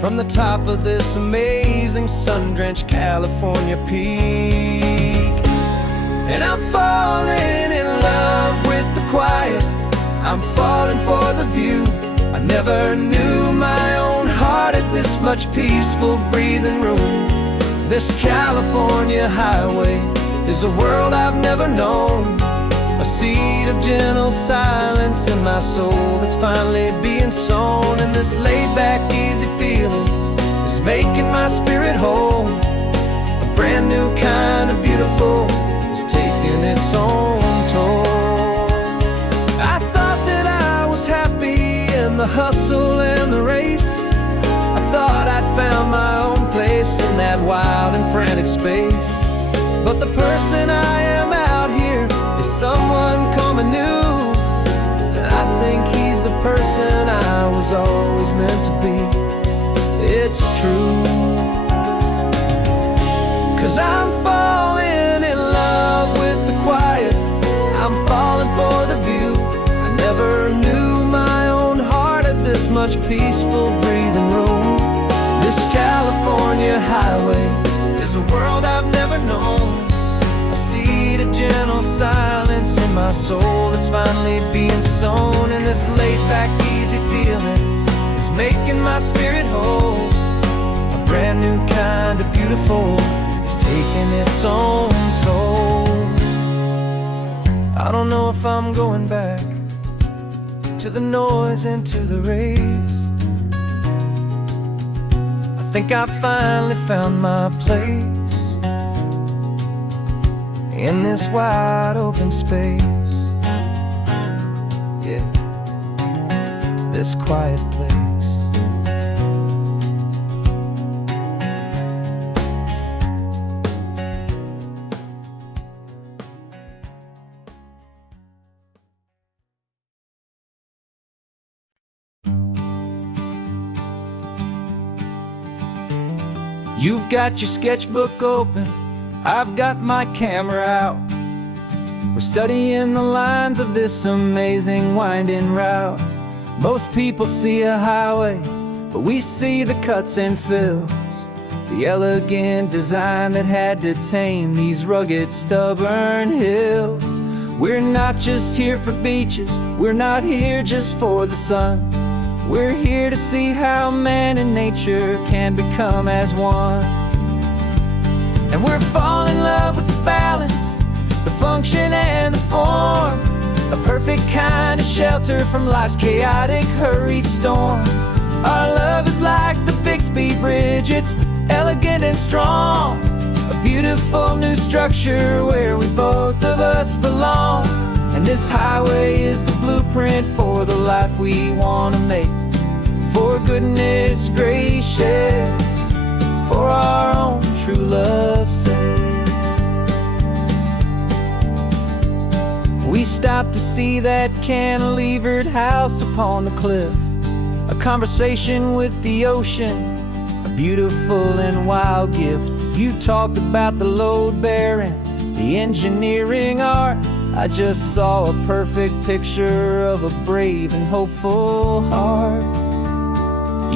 from the top of this amazing sun-drenched California peak. And I'm falling in love with the quiet, I'm falling for the view. I never knew my own heart had this much peaceful breathing room. This California highway is a world I've never known, a seed of gentle silence in my soul that's finally being sown. And this laid-back, easy feeling is making my spirit whole, a brand new kind of beautiful is taking its own toll. I thought that I was happy in the hustle and the race. I thought I'd found my own place in that wild and frantic space. But the person I am out here is someone coming new, and I think he's the person I was always meant to be. It's true, 'cause I'm falling in love with the quiet, I'm falling for the view. I never knew my own heart had this much peaceful breathing room. This California highway is a world I've never known, a seed of gentle silence in my soul that's finally being sown. And this laid-back, easy feeling is making my spirit whole, a brand new kind of beautiful is taking its own toll. I don't know if I'm going back to the noise and to the race. I think I finally found my place in this wide open space, yeah, this quiet place. You've got your sketchbook open, I've got my camera out. We're studying the lines of this amazing winding route. Most people see a highway, but we see the cuts and fills the elegant design that had to tame these rugged, stubborn hills. We're not just here for beaches, we're not here just for the sun. We're here to see how man and nature can become as one. And we're falling in love with the balance, the function and the form, a perfect kind of shelter from life's chaotic, hurried storm. Our love is like the Bixby Bridge, it's elegant and strong, a beautiful new structure where we both of us belong. And this highway is the blueprint for the life we want to make. For goodness gracious, for our own true love's sake. We stopped to see that cantilevered house upon the cliff, a conversation with the ocean, a beautiful and wild gift. You talked about the load bearing, the engineering art. I just saw a perfect picture of a brave and hopeful heart.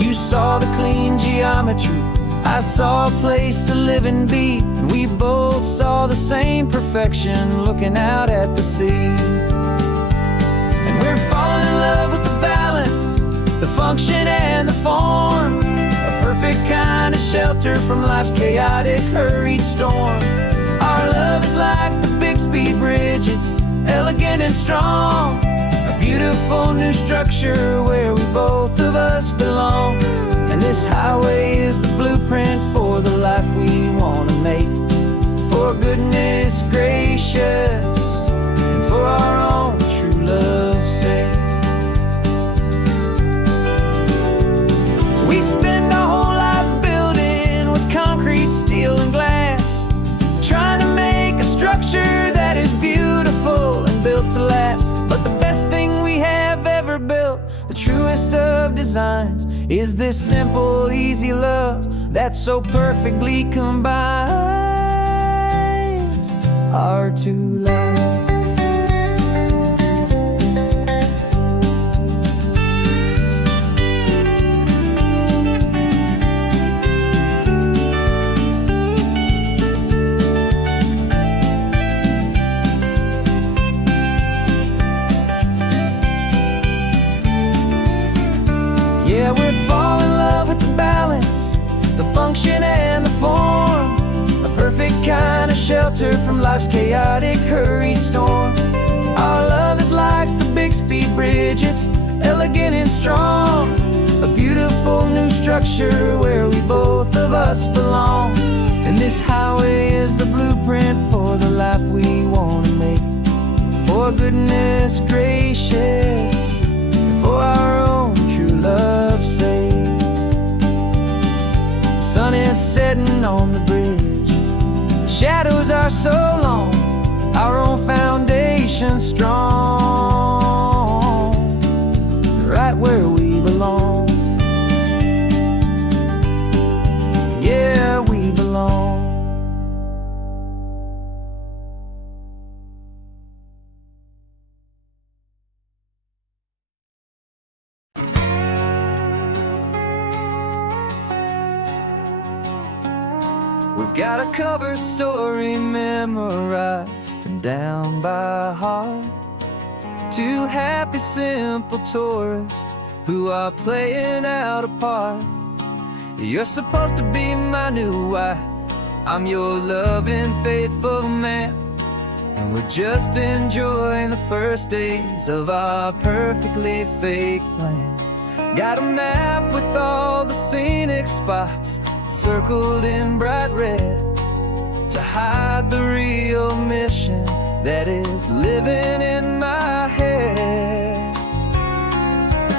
You saw the clean geometry, I saw a place to live and be, and we both saw the same perfection looking out at the sea. And we're falling in love with the balance, the function and the form, a perfect kind of shelter from life's chaotic, hurried storm. Our love is like the Bixby Bridge, it's elegant and strong, a beautiful new structure where we both of us belong. And this highway is the blueprint for the life we want to make. For goodness gracious, and for our own true love's sake. We spend our whole lives building with concrete, steel, and glass, trying to make a structure that is beautiful and built to last. But the best thing we have ever built, the truest of designs, is this simple, easy love that so perfectly combines our two lives. Yeah, we're falling in love with the balance, the function and the form, a perfect kind of shelter from life's chaotic, hurried storm. Our love is like the Bixby Bridge, it's elegant and strong, a beautiful new structure where we both of us belong. And this highway is the blueprint for the life we want to make. For goodness gracious, for our own true love's sake. The sun is setting on the bridge, the shadows are so long, our own foundation strong, right where we belong. Yeah, we belong. We've got a cover story memorized and down by heart. Two happy, simple tourists who are playing out a part. You're supposed to be my new wife, I'm your loving, faithful man, and we're just enjoying the first days of our perfectly fake plan. Got a map with all the scenic spots circled in bright red to hide the real mission that is living in my head.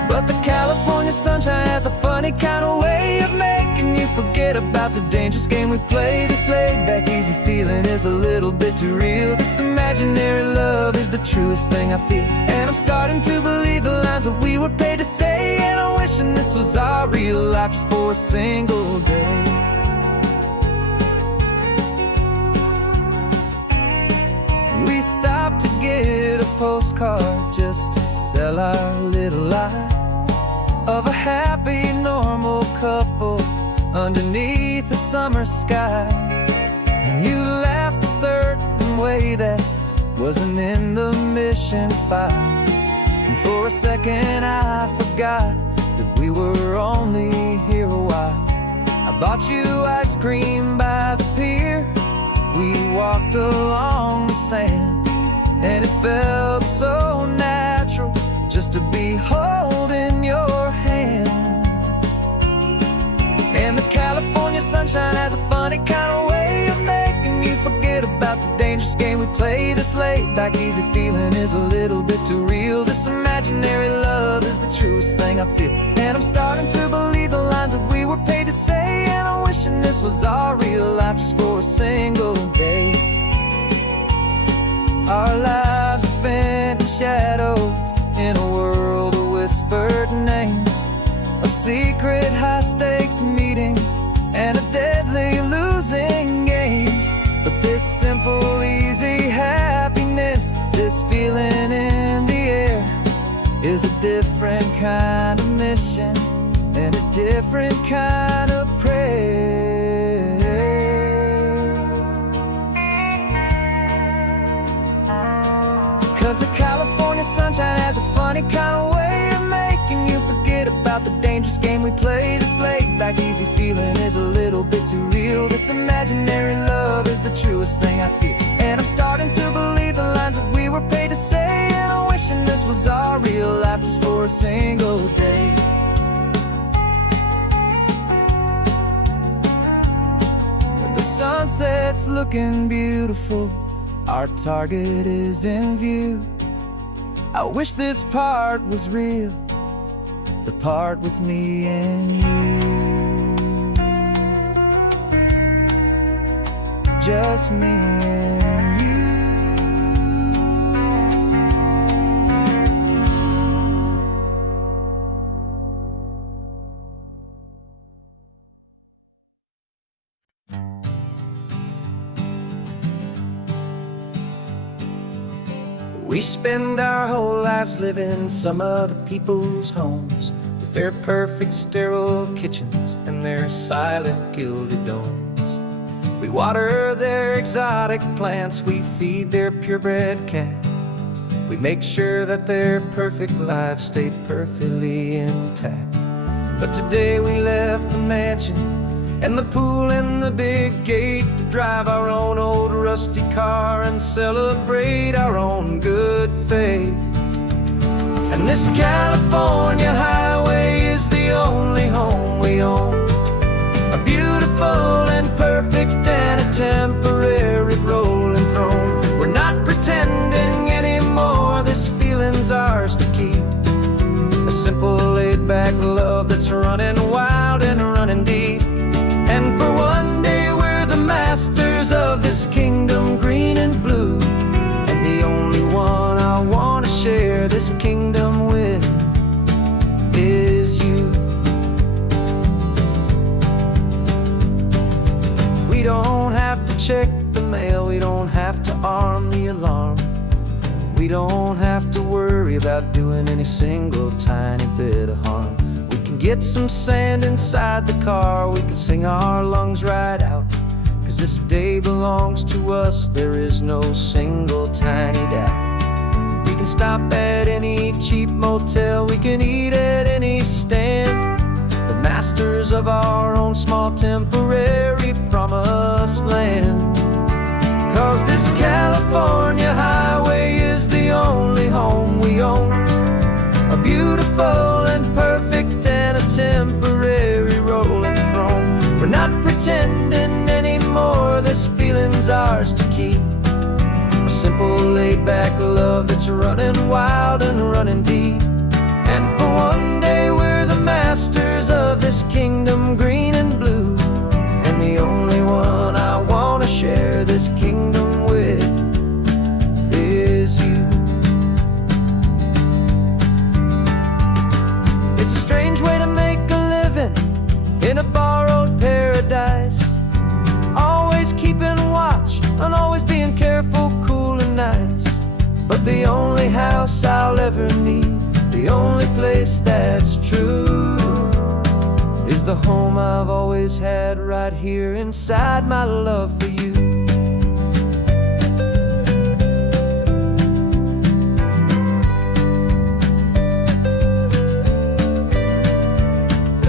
But the California sunshine has a funny kind of way of making you forget about the dangerous game we play. This laid back easy feeling is a little bit too real. This imaginary love is the truest thing I feel, and I'm starting to believe the lines that we were paid to say. And I'm wishing this was our real life just for a single day. We stopped to get a postcard just to sell our little lie of a happy, normal couple underneath the summer sky. And you laughed a certain way that wasn't in the mission file. And for a second I forgot that we were only here a while. I bought you ice cream by the pier. We walked along the sand, and it felt so natural just to be holding your hand. And the California sunshine has a funny kind of way of making you forget about the dangerous game we play. This laid back easy feeling is a little bit too real. This imaginary love is the truest thing I feel. And I'm starting to believe the lines that we were paid to say. And I'm wishing this was our real life just for a single day. Our lives are spent in shadows, in a world of whispered names, of secret high-stakes meetings and of deadly losing games. But this simple, easy happiness, this feeling in the air, is a different kind of mission and a different kind of prayer. 'Cause the California sunshine has a funny kind of way of making you forget about the dangerous game we play. This laid back easy feeling is a little bit too real. This imaginary love is the truest thing I feel. And I'm starting to believe the lines that we were paid to say. And I'm wishing this was our real life just for a single day. When the sunset's looking beautiful, our target is in view. I wish this part was real, the part with me and you. Just me and you. We spend our whole lives living some other people's homes, with their perfect sterile kitchens and their silent gilded domes. We water their exotic plants, we feed their purebred cat. We make sure that their perfect lives stayed perfectly intact. But today we left the mansion and the pool and the big gate to drive our own old rusty car and celebrate our own good faith. And this California highway is the only home we own, a beautiful and perfect and a temporary rolling throne. We're not pretending anymore, this feeling's ours to keep. A simple laid-back love that's running wild and running deep. And for one day we're the masters of this kingdom green and blue, and the only one I want to share this kingdom with is you. We don't have to check the mail, we don't have to arm the alarm. We don't have to worry about doing any single tiny bit of harm. We can get some sand inside the car, we can sing our lungs right out. 'Cause this day belongs to us, there is no single tiny doubt. We can stop at any cheap motel, we can eat at any stand, the masters of our own small temporary promised land. 'Cause this California highway is the only home we own, a beautiful and perfect and a temporary rolling throne. We're not pretending anymore, this feeling's ours to keep. A simple laid-back love that's running wild and running deep. And for one day we're the masters of this kingdom green and blue, and the only one I want to share this kingdom with is you. It's a strange way to make a living in a borrowed paradise, always keeping watch and always being careful, cool and nice. But the only house I'll ever need, the only place that's true, is the the home I've always had right here inside my love for you.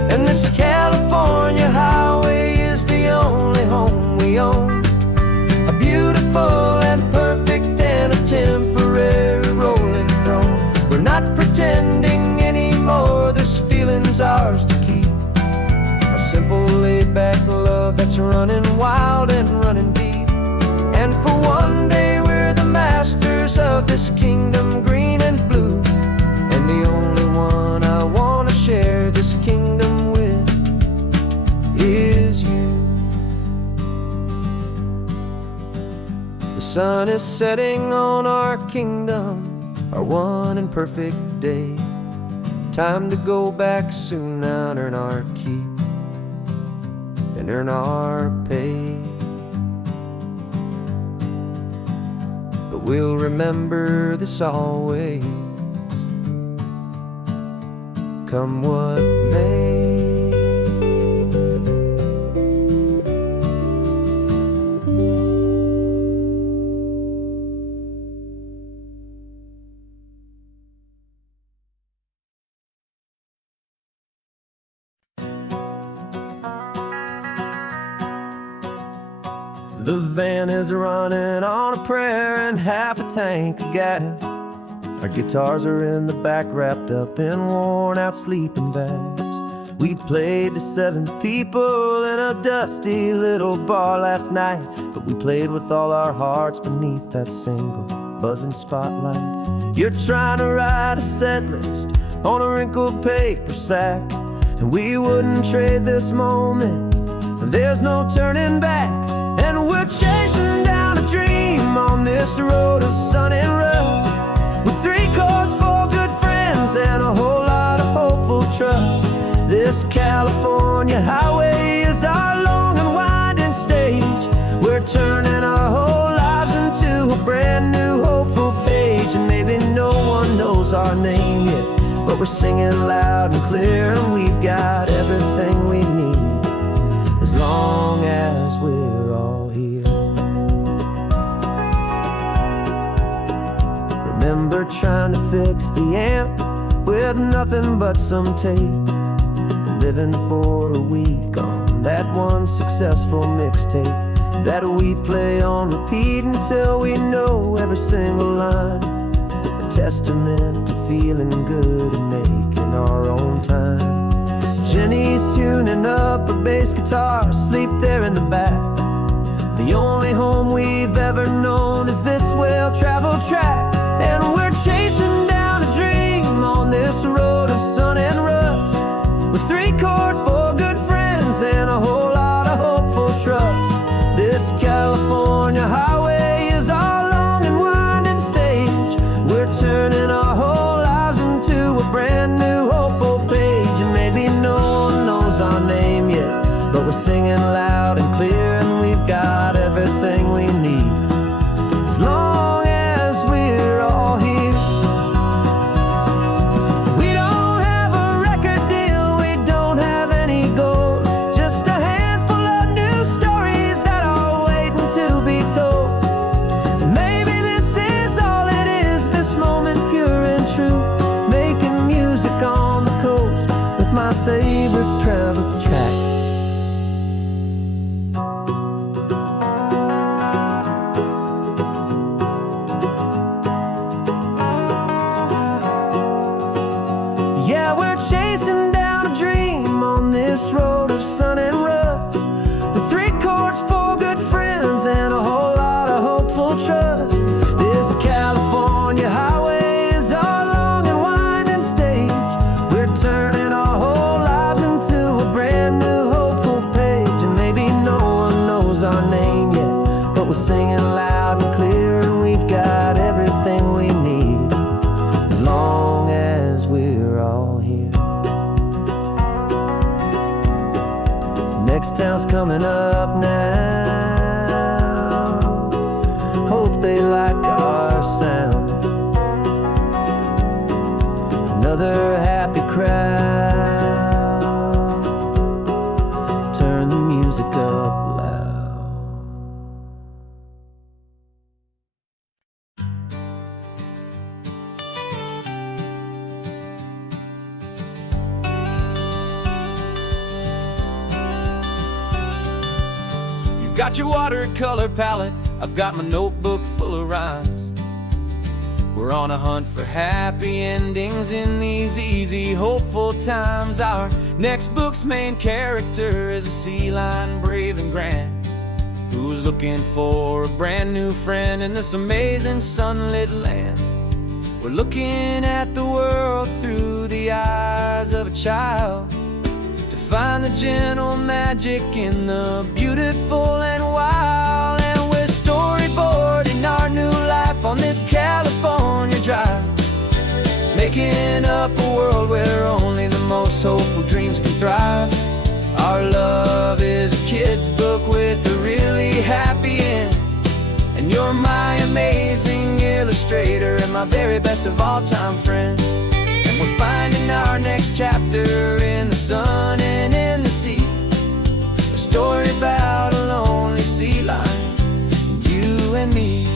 And this California highway is the only home we own, a beautiful and perfect and a temporary rolling throne. We're not pretending anymore, this feeling's ours to keep, a simple laid-back love that's running wild and running deep. And for one day we're the masters of this kingdom green and blue, and the only one I want to share this kingdom with is you. The sun is setting on our kingdom, our one and perfect day. Time to go back soon now and earn our keep and earn our pay. But we'll remember this always, come what may. The van is running on a prayer and half a tank of gas. Our guitars are in the back, wrapped up in worn-out sleeping bags. We played to 7 people in a dusty little bar last night, but we played with all our hearts beneath that single buzzing spotlight. You're trying to write a set list on a wrinkled paper sack, and we wouldn't trade this moment, and there's no turning back. And we're chasing down a dream on this road of sun and rust, with 3 chords, 4 good friends, and a whole lot of hopeful trust. This California highway is our long and winding stage. We're turning our whole lives into a brand new hopeful page. And maybe no one knows our name yet, but we're singing loud and clear, and we've got everything we need, as long as we're all here. Remember trying to fix the amp with nothing but some tape, living for a week on that one successful mixtape that we play on repeat until we know every single line, a testament to feeling good and making our own time. Jenny's tuning up her bass guitar, asleep there in the back. The only home we've ever known is this well-traveled track. And we're chasing down a dream on this road of sun and rust, with 3 chords, 4 good friends, and a whole lot of hopeful trust. This California highway is our long and winding stage. We're turning our whole lives into a brand new hopeful page. And maybe no one knows our name yet, but we're singing loud and clear, and we've got everything we need, as long as we're all here. We don't have a record deal, we don't have any gold, just a handful of new stories that are waiting to be told. And maybe this is all it is, this moment pure and true, making music on the coast with my favorite travel track. Yeah, we're chasing down a dream on this road of sun and rust, with 3 chords, 4 good friends, and a whole lot of hopeful trust. This California highway is our long and winding stage. We're turning our whole lives into a brand new hopeful page. And maybe no one knows our name yet, but we're singing loud and clear, and we've got everything we need, as long as we're all here. Next town's coming up now, hope they like our sound. Another happy crowd, got your watercolor palette, I've got my notebook full of rhymes. We're on a hunt for happy endings in these easy, hopeful times. Our next book's main character is a sea lion, brave and grand, who's looking for a brand new friend in this amazing sunlit land. We're looking at the world through the eyes of a child, to find the gentle magic in the beautiful and wild. And we're storyboarding our new life on this California drive, making up a world where only the most hopeful dreams can thrive. Our love is a kid's book with a really happy end, and you're my amazing illustrator and my very best of all time friend. And we're finding our next chapter in the sun and in the sea, a story about a lonely sea lion, you and me.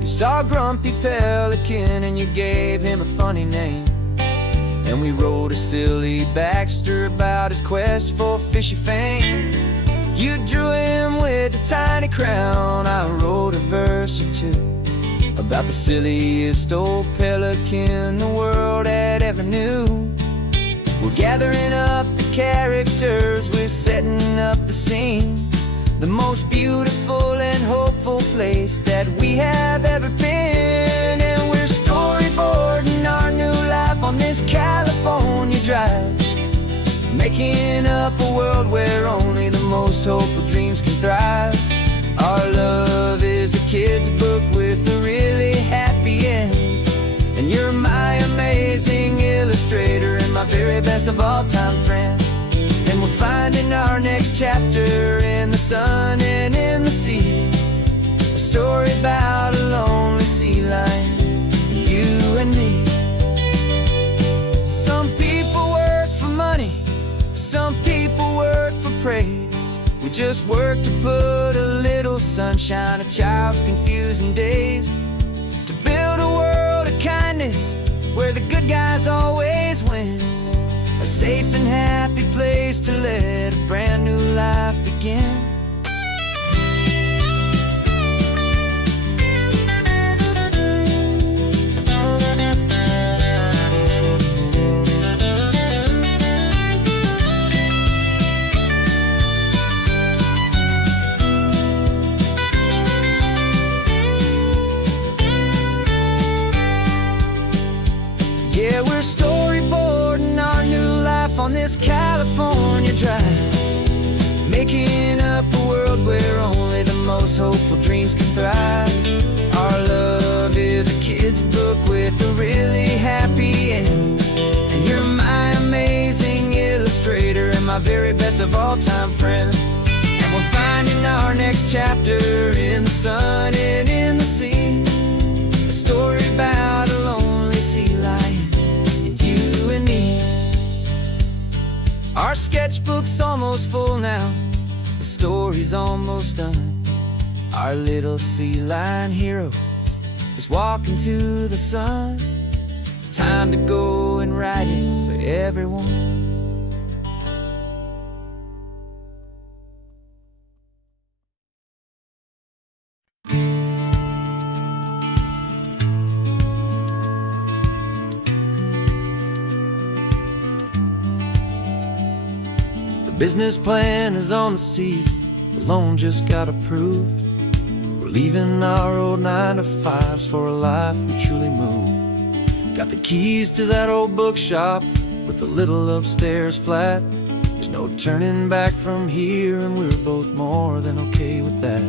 You saw a grumpy pelican and you gave him a funny name, and we wrote a silly Baxter about his quest for fishy fame. You drew him with a tiny crown, I wrote a verse or two about the silliest old pelican the world had ever knew. We're gathering up the characters, we're setting up the scene, the most beautiful and hopeful place that we have ever been. And we're storyboarding our new life on this California drive, making up a world where only the most hopeful dreams can thrive. Our love is a kid's book with a really happy end, and you're my amazing illustrator and my very best of all time friend. And we're finding our next chapter in the sun and in the sea, a story about a lonely sea lion, you and me. Some people work for money, some people work for praise. We just work to put a little sunshine in a child's confusing days, to build a world of kindness where the good guys always win, a safe and happy place to let a brand new life begin. Yeah, we're storyboarding our new life on this California drive, making up a world where only the most hopeful dreams can thrive. Our love is a kid's book with a really happy end, and you're my amazing illustrator and my very best of all time friend. And we're finding our next chapter in the sun and in the sea, a story about a lonely sea lion, and me. Our sketchbook's almost full now, the story's almost done. Our little sea lion hero is walking to the sun. Time to go and write it for everyone. Business plan is on the seat, the loan just got approved. We're leaving our old 9-to-5s for a life we truly move. Got the keys to that old bookshop with a little upstairs flat. There's no turning back from here, and we're both more than okay with that.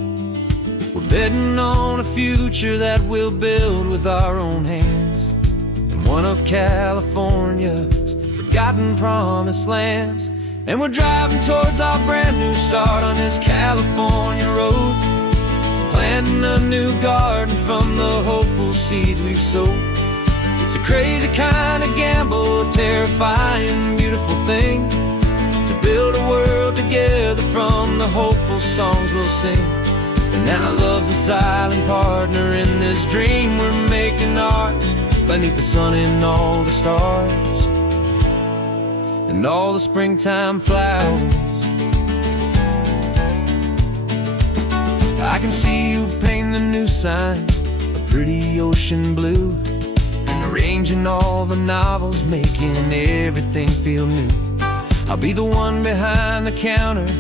We're betting on a future that we'll build with our own hands, in one of California's forgotten promised lands. And we're driving towards our brand new start on this California road, planting a new garden from the hopeful seeds we've sowed. It's a crazy kind of gamble, a terrifying, beautiful thing, to build a world together from the hopeful songs we'll sing. And now love's a silent partner in this dream we're making ours, beneath the sun and all the stars and all the springtime flowers. I can see you painting the new sign a pretty ocean blue, and arranging all the novels, making everything feel new. I'll be the one behind the counter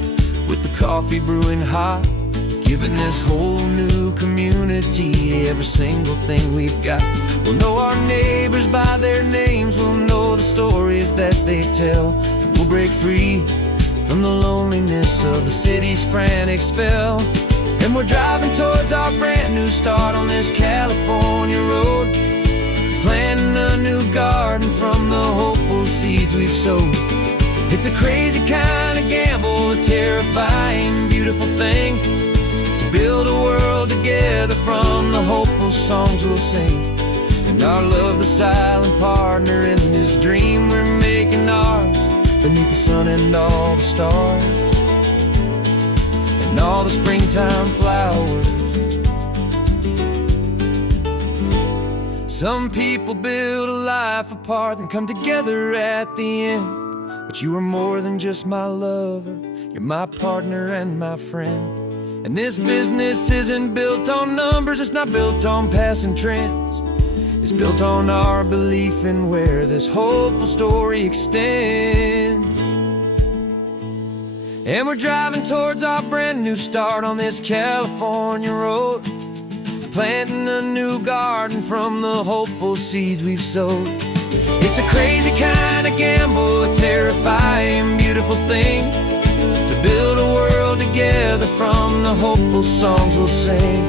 with the coffee brewing hot, giving this whole new community every single thing we've got. We'll know our neighbors by their names, we'll know the stories that they tell, and we'll break free from the loneliness of the city's frantic spell. And we're driving towards our brand new start on this California road, planting a new garden from the hopeful seeds we've sowed. It's a crazy kind of gamble, a terrifying, beautiful thing, to build a world together from the hopeful songs we'll sing. And our love, the silent partner in this dream we're making ours, beneath the sun and all the stars, and all the springtime flowers. Some people build a life apart and come together at the end, but you are more than just my lover, you're my partner and my friend. And this business isn't built on numbers, it's not built on passing trends. It's built on our belief in where this hopeful story extends. And we're driving towards our brand new start on this California road, planting a new garden from the hopeful seeds we've sowed. It's a crazy kind of gamble, a terrifying, beautiful thing, to build a world together from the hopeful songs we'll sing.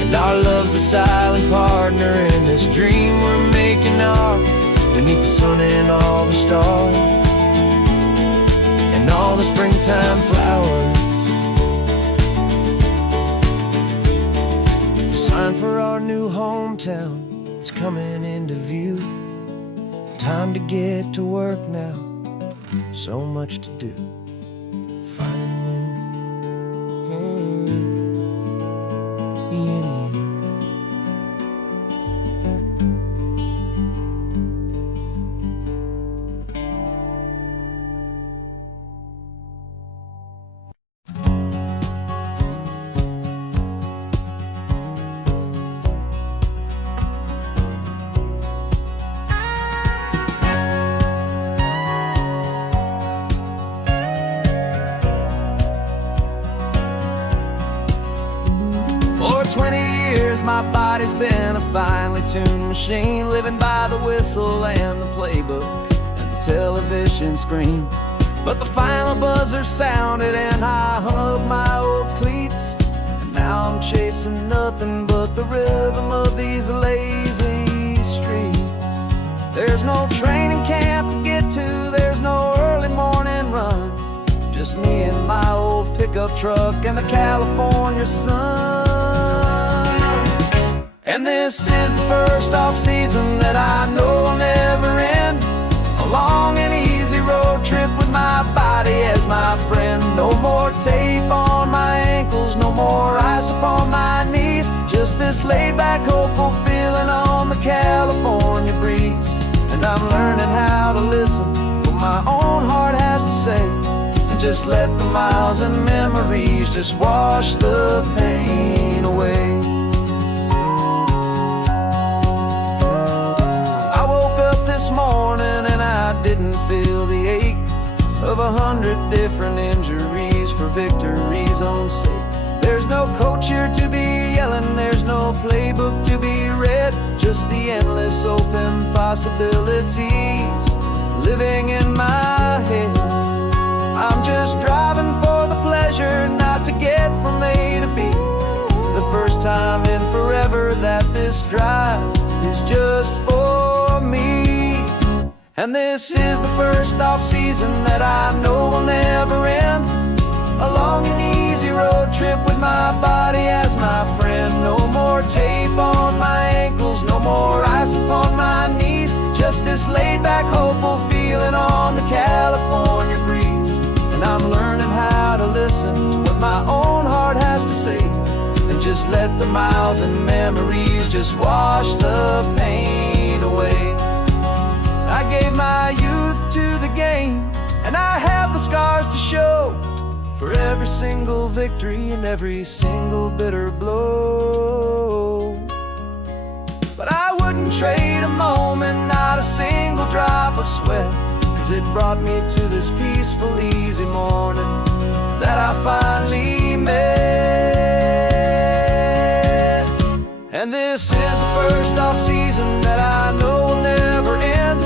And our love's a silent partner in this dream we're making ours, beneath the sun and all the stars, and all the springtime flowers. The sign for our new hometown is coming into view. Time to get to work now, so much to do. For 20 years my body's been a finely tuned machine, living by the whistle and the playbook and the television screen. But the final buzzer sounded and I hung up my old cleats, and now I'm chasing nothing but the rhythm of these lazy streets. There's no training camp to get to, there's no early morning run, just me and my old pickup truck and the California sun. And this is the first off-season that I know will never end, a long and easy road trip with my body as my friend. No more tape on my ankles, no more ice upon my knees, just this laid-back, hopeful feeling on the California breeze. And I'm learning how to listen to what my own heart has to say, and just let the miles and memories just wash the pain away. This morning and I didn't feel the ache of 100 different injuries for victory's own sake. There's no coach here to be yelling, there's no playbook to be read, just the endless open possibilities living in my head. I'm just driving for the pleasure, not to get from A to B. The first time in forever that this drive is just for me. And this is the first off-season that I know will never end, a long and easy road trip with my body as my friend. No more tape on my ankles, no more ice upon my knees, just this laid-back, hopeful feeling on the California breeze. And I'm learning how to listen to what my own heart has to say, and just let the miles and memories just wash the pain away. I gave my youth to the game, and I have the scars to show for every single victory and every single bitter blow. But I wouldn't trade a moment, not a single drop of sweat, 'cause it brought me to this peaceful, easy morning that I finally met. And this is the first off-season that I know will never end.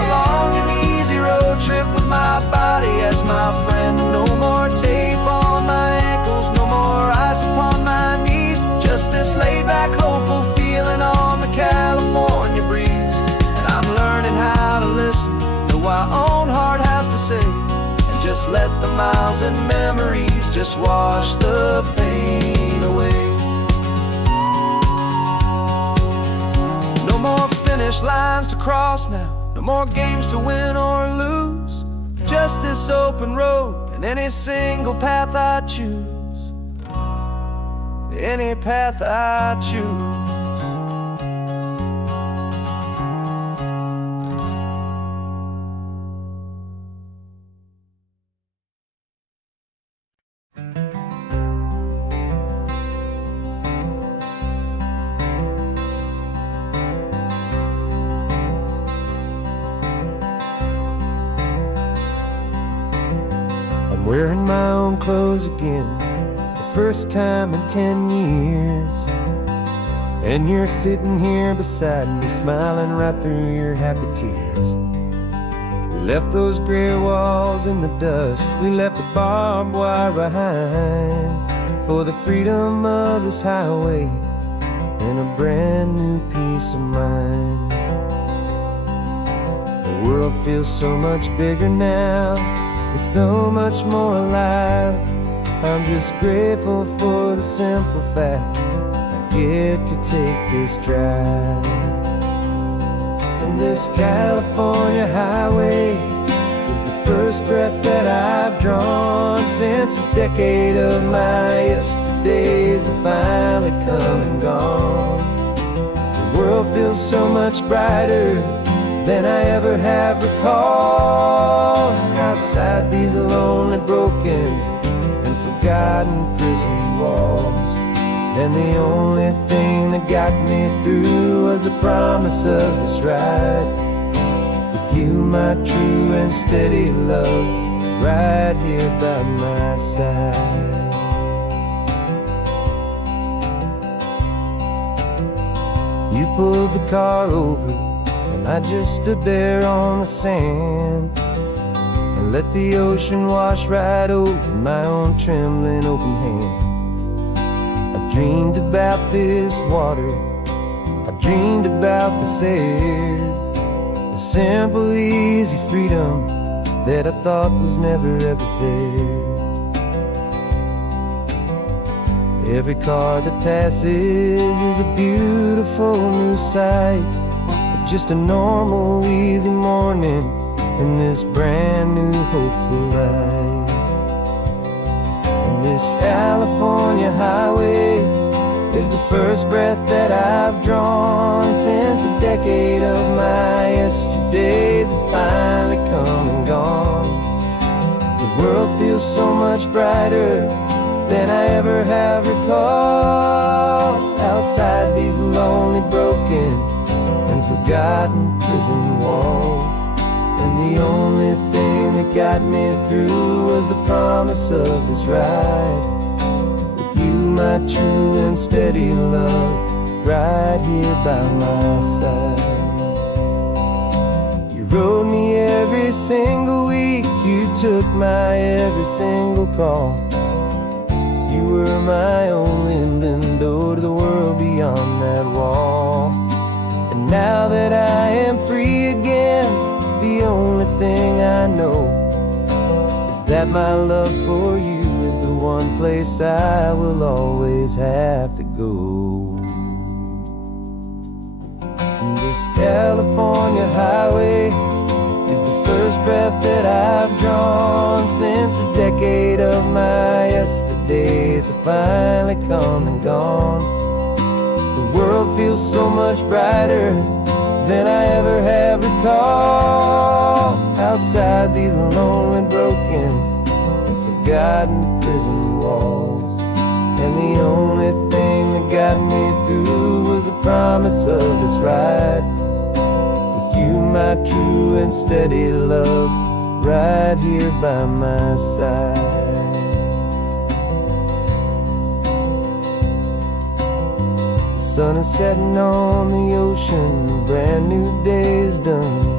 A long and easy road trip with my body as my friend. No more tape on my ankles, no more ice upon my knees. Just this laid-back, hopeful feeling on the California breeze. And I'm learning how to listen to what my own heart has to say, and just let the miles and memories just wash the pain away. No more finish lines to cross now, no more games to win or lose. Just this open road and any single path I choose. Any path I choose. I'm wearing my own clothes again, the first time in 10 years. And you're sitting here beside me, smiling right through your happy tears. We left those gray walls in the dust, we left the barbed wire behind, for the freedom of this highway and a brand new peace of mind. The world feels so much bigger now, it's so much more alive. I'm just grateful for the simple fact I get to take this drive. And this California highway is the first breath that I've drawn since a decade of my yesterdays have finally come and gone. The world feels so much brighter than I ever have recalled. Outside these lonely, broken, and forgotten prison walls. And the only thing that got me through was the promise of this ride with you, my true and steady love, right here by my side. You pulled the car over and I just stood there on the sand and let the ocean wash right over my own trembling open hand. I dreamed about this water, I dreamed about this air, the simple, easy freedom that I thought was never ever there. Every car that passes is a beautiful new sight, just a normal, easy morning in this brand new, hopeful life. And this California highway is the first breath that I've drawn since a decade of my yesterdays have finally come and gone. The world feels so much brighter than I ever have recalled. Outside these lonely, broken, and forgotten prison walls. And the only thing that got me through was the promise of this ride with you, my true and steady love, right here by my side. You rode me every single week, you took my every single call. You were my only window to the world beyond that wall. And now that I am free again, the only thing I know is that my love for you is the one place I will always have to go. And this California highway is the first breath that I've drawn since a decade of my yesterdays have finally come and gone. The world feels so much brighter than I ever have recalled. Outside these lonely, broken, and forgotten prison walls. And the only thing that got me through was the promise of this ride with you, my true and steady love, right here by my side. The sun is setting on the ocean, a brand new day is done.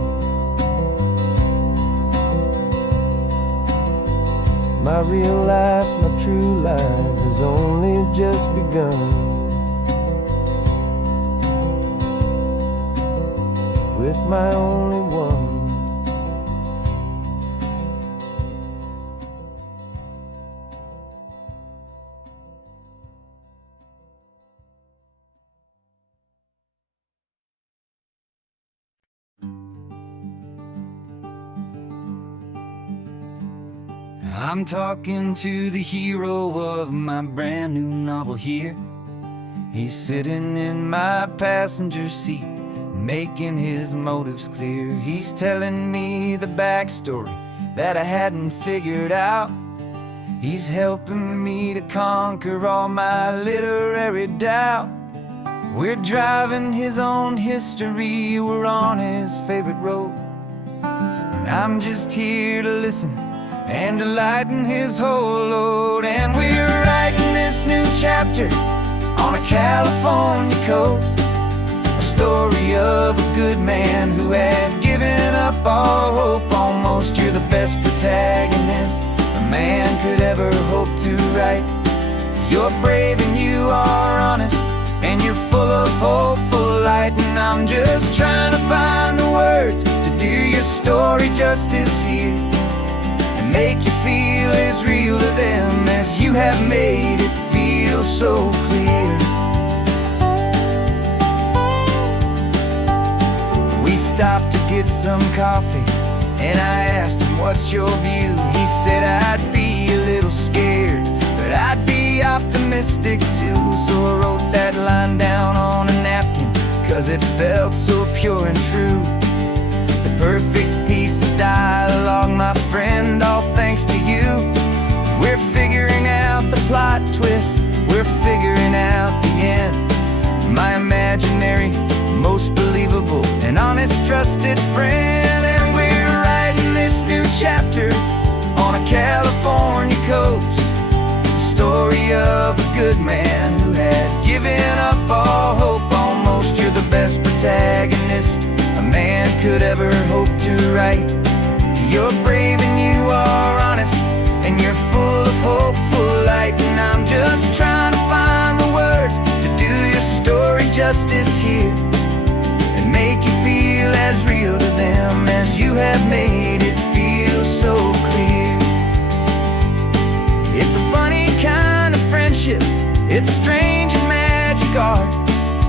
My real life, my true life has only just begun. With my only one. I'm talking to the hero of my brand new novel here. He's sitting in my passenger seat, making his motives clear. He's telling me the backstory that I hadn't figured out. He's helping me to conquer all my literary doubt. We're driving his own history, we're on his favorite road, and I'm just here to listen and to lighten his whole load. And we're writing this new chapter on a California coast, a story of a good man who had given up all hope almost. You're the best protagonist a man could ever hope to write. You're brave and you are honest, and you're full of hopeful light. And I'm just trying to find the words to do your story justice here, make you feel as real to them as you have made it feel so clear. We stopped to get some coffee, and I asked him, what's your view? He said, I'd be a little scared, but I'd be optimistic too. So I wrote that line down on a napkin, 'cause it felt so pure and true. The perfect piece of dialogue, my friend, all thanks to you. We're figuring out the plot twist, we're figuring out the end. My imaginary, most believable and honest trusted friend. And we're writing this new chapter on a California coast, the story of a good man who had given up all hope almost. You're the best protagonist a man could ever hope to write. You're brave and you are honest, and you're full of hopeful light. And I'm just trying to find the words to do your story justice here, and make you feel as real to them as you have made it feel so clear. It's a funny kind of friendship, it's a strange and magic art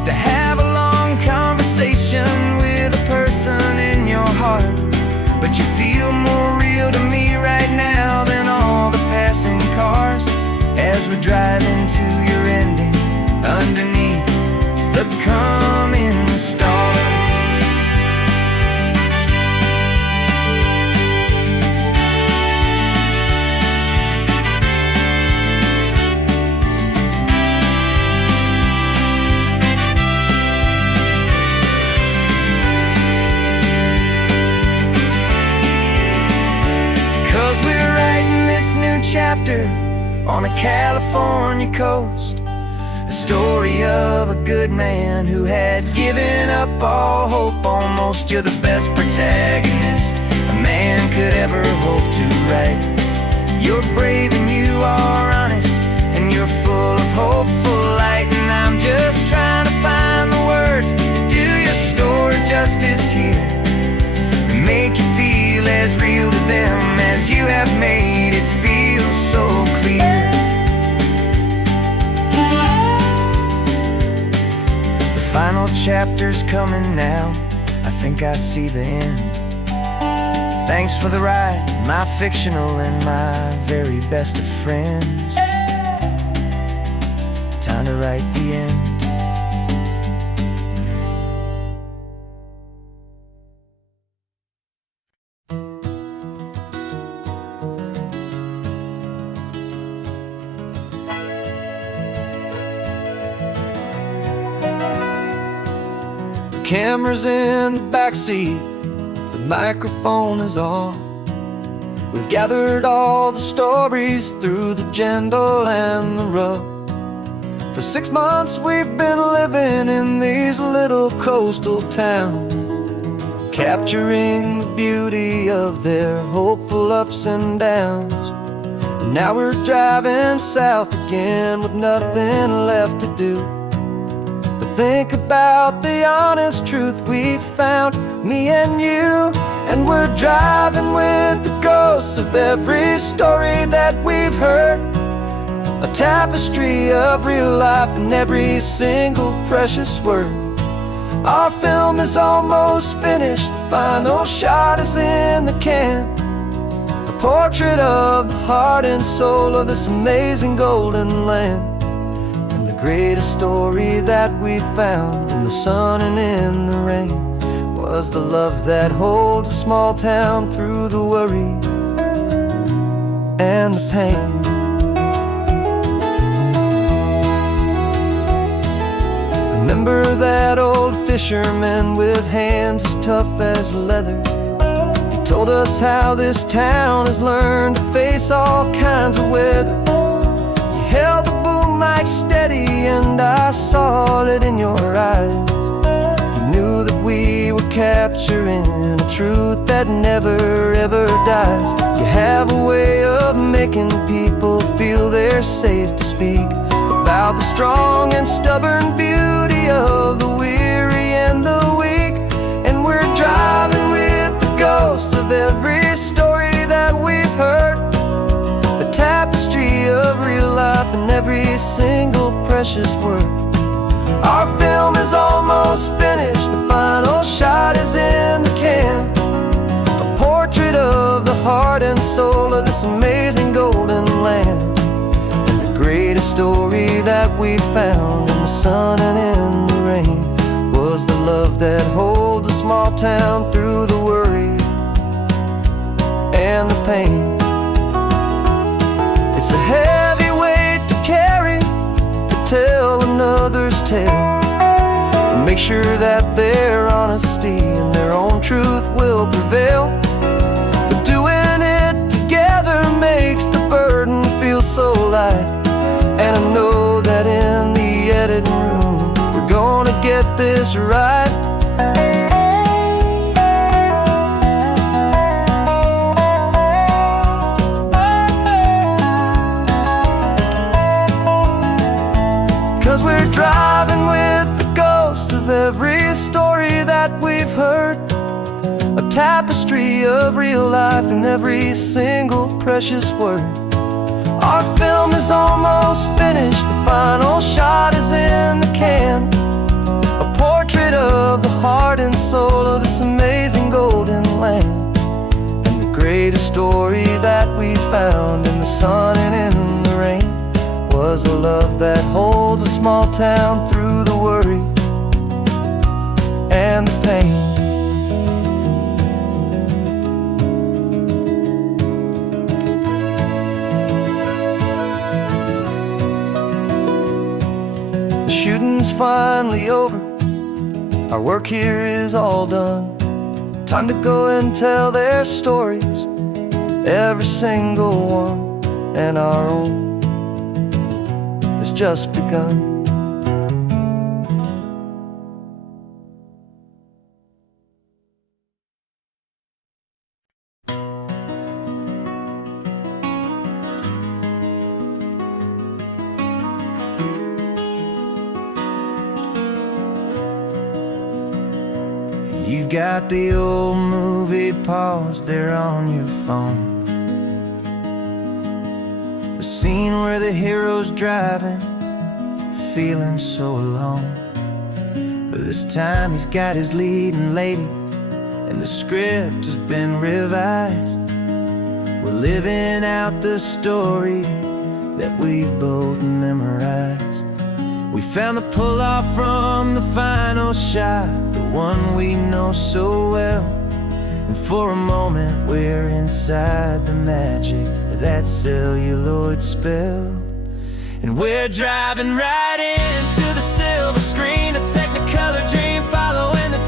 to have a long conversation with a person in your heart. But you feel more real to me right now than all the passing cars, as we're driving to your ending underneath the coming stars. 'Cause we're writing this new chapter on a California coast, a story of a good man who had given up all hope almost. You're the best protagonist a man could ever hope to write. You're brave and you are honest, and you're full of hopeful light. And I'm just trying to find the words to do your story justice here, and make you feel as real to them as you have made it feel so clear. The final chapter's coming now, I think I see the end. Thanks for the ride, my fictional and my very best of friends. Time to write the end. The camera's in the backseat, the microphone is on. We've gathered all the stories through the gentle and the rough. For 6 months we've been living in these little coastal towns, capturing the beauty of their hopeful ups and downs. And now we're driving south again with nothing left to do but think about the honest truth we found, me and you. And we're driving with the ghosts of every story that we've heard, a tapestry of real life in every single precious word. Our film is almost finished, the final shot is in the can, a portrait of the heart and soul of this amazing golden land. And the greatest story that we found in the sun and in the rain was the love that holds a small town through the worry and the pain. Remember that old fisherman with hands as tough as leather? He told us how this town has learned to face all kinds of weather. You held the boom mic steady and I saw it in your eyes. You knew that we were capturing a truth that never ever dies. You have a way of making people feel they're safe to speak about the strong and stubborn beauty of the weary and the weak. And we're driving with the ghosts of every story that we've heard, the tapestry of real life in every single precious word. Our film is almost finished, the final shot is in the can, a portrait of the heart and soul of this amazing golden land. Greatest story that we found in the sun and in the rain was the love that holds a small town through the worry and the pain. It's a heavy weight to carry, to tell another's tale, and make sure that their honesty and their own truth will prevail. But doing it together makes the burden feel so light. And I know that in the editing room we're gonna get this right. 'Cause we're driving with the ghosts of every story that we've heard, a tapestry of real life in every single precious word. Our film is almost finished, the final shot is in the can, a portrait of the heart and soul of this amazing golden land. And the greatest story that we found in the sun and in the rain was the love that holds a small town through the worry and the pain. Shooting's finally over, our work here is all done. Time to go and tell their stories, every single one, and our own has just begun. You've got the old movie paused there on your phone, the scene where the hero's driving, feeling so alone. But this time he's got his leading lady, and the script has been revised. We're living out the story that we've both memorized. We found the pull-off from the final shot, the one we know so well. And for a moment we're inside the magic of that celluloid spell. And we're driving right into the silver screen, a Technicolor dream, following the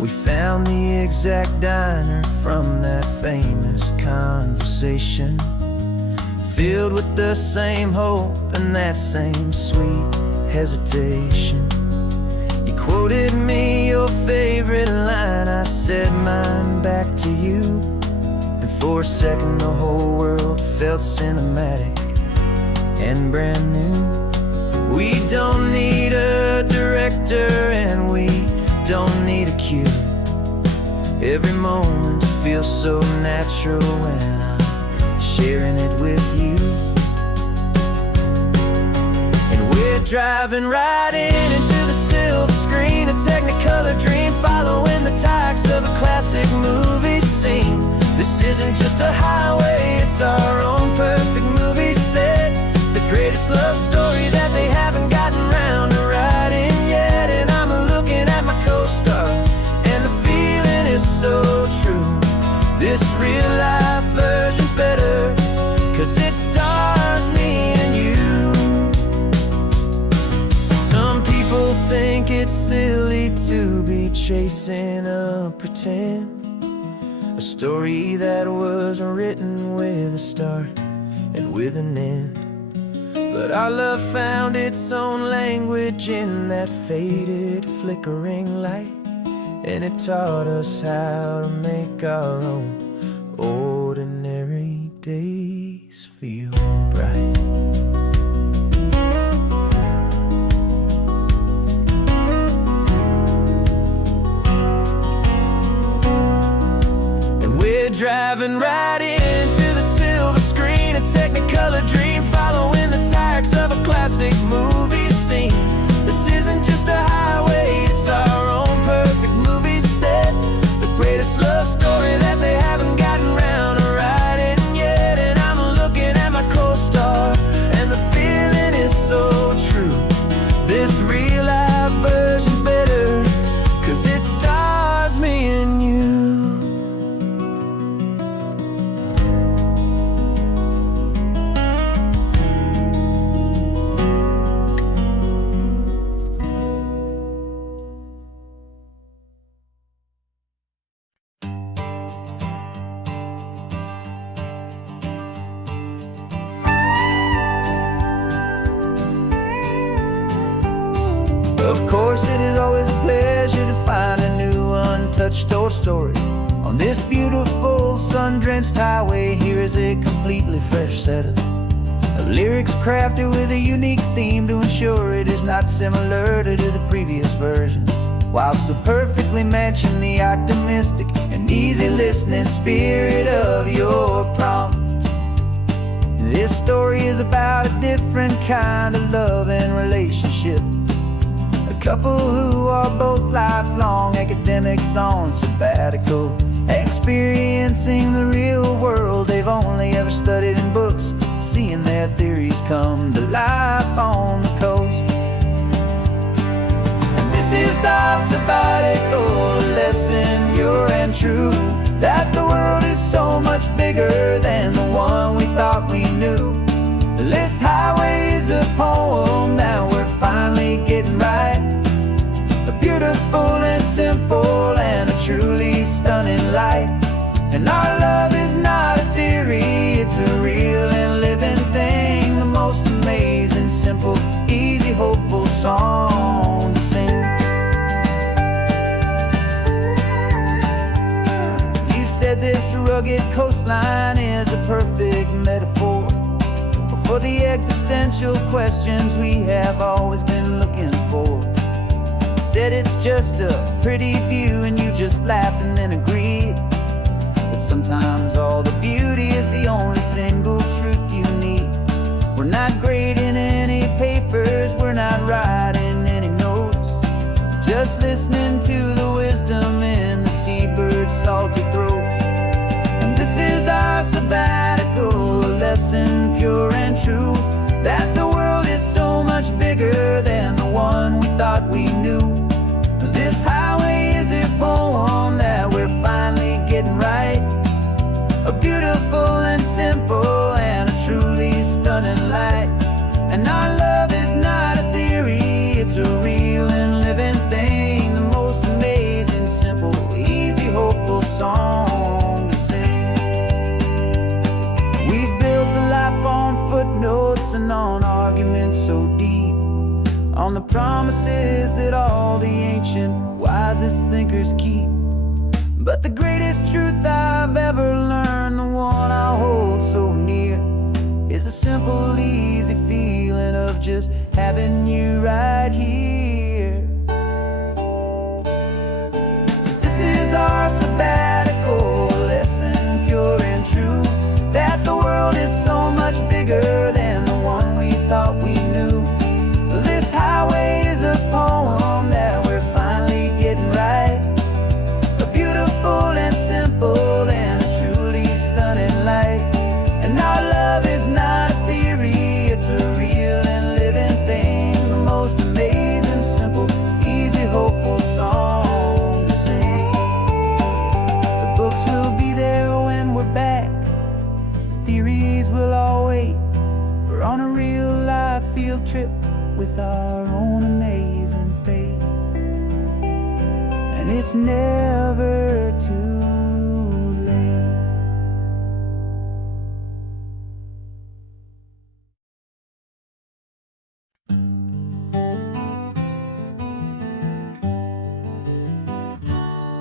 We found the exact diner from that famous conversation, filled with the same hope and that same sweet hesitation. You quoted me your favorite line, I said mine back to you, and for a second the whole world felt cinematic and brand new. We don't need a director and we don't need a cue. Every moment feels so natural when I'm sharing it with you. And we're driving right into the silver screen, a technicolor dream, following the tacks of a classic movie scene. This isn't just a highway, it's our own perfect movie set, the greatest love story that they haven't gotten round to writing yet. And I'm looking at my co-star, and the feeling is so true. This real life version's better, 'cause it stars me and you. Some people think it's silly to be chasing a pretend, a story that was written with a start and with an end. But our love found its own language in that faded, flickering light, and it taught us how to make our own ordinary days feel bright. And we're driving right into the silver screen, a technicolor dream, following the tacks of a classic movie scene. This isn't just a highway, it's our own perfect movie set, the greatest love story that they haven't gotten round to writing yet. And I'm looking at my co-star, and the feeling is so true. This real life version's better, 'cause it stars me and you. Of course, it is always a pleasure to find a new untouched old story. On this beautiful sun-drenched highway, here is a completely fresh set of lyrics crafted with a unique theme to ensure it is not similar to the previous versions, while still perfectly matching the optimistic and easy listening spirit of your prompt. This story is about a different kind of love and relationship, a couple who are both lifelong academics on sabbatical, experiencing the real world they've only ever studied in books, seeing their theories come to life on the coast. And this is our sabbatical lesson, pure and true, that the world is so much bigger than the one we thought we knew. This highway is a poem that we're finally getting right, a beautiful and simple and a truly stunning light. And our love is not a theory, it's a real and living thing, the most amazing, simple, easy, hopeful song to sing. You said this rugged coastline is a perfect metaphor for the existential questions we have always been looking for. Said it's just a pretty view and you just laughed and then agreed, but sometimes all the beauty is the only single truth you need. We're not grading any papers, we're not writing any notes, just listening to the wisdom in the seabird's salty throats. And this is our sabbatical lesson, pure and true, that the world is so much bigger than the one we thought we knew. This highway is a poem that we're promises that all the ancient, wisest thinkers keep. But the greatest truth I've ever learned, the one I hold so near, is a simple, easy feeling of just having you right here. 'Cause this is our sabbatical lesson, pure and true, that the world is so much bigger than the one we thought we knew. This highway is a poem that we're finally getting right, a beautiful and simple and a truly stunning light. And our love is not a theory, it's a real and living thing, the most amazing, simple, easy, hopeful song to sing. The books will be there when we're back, the theories will all wait. We're on a real life field trip with our own amazing fate, and it's never too late.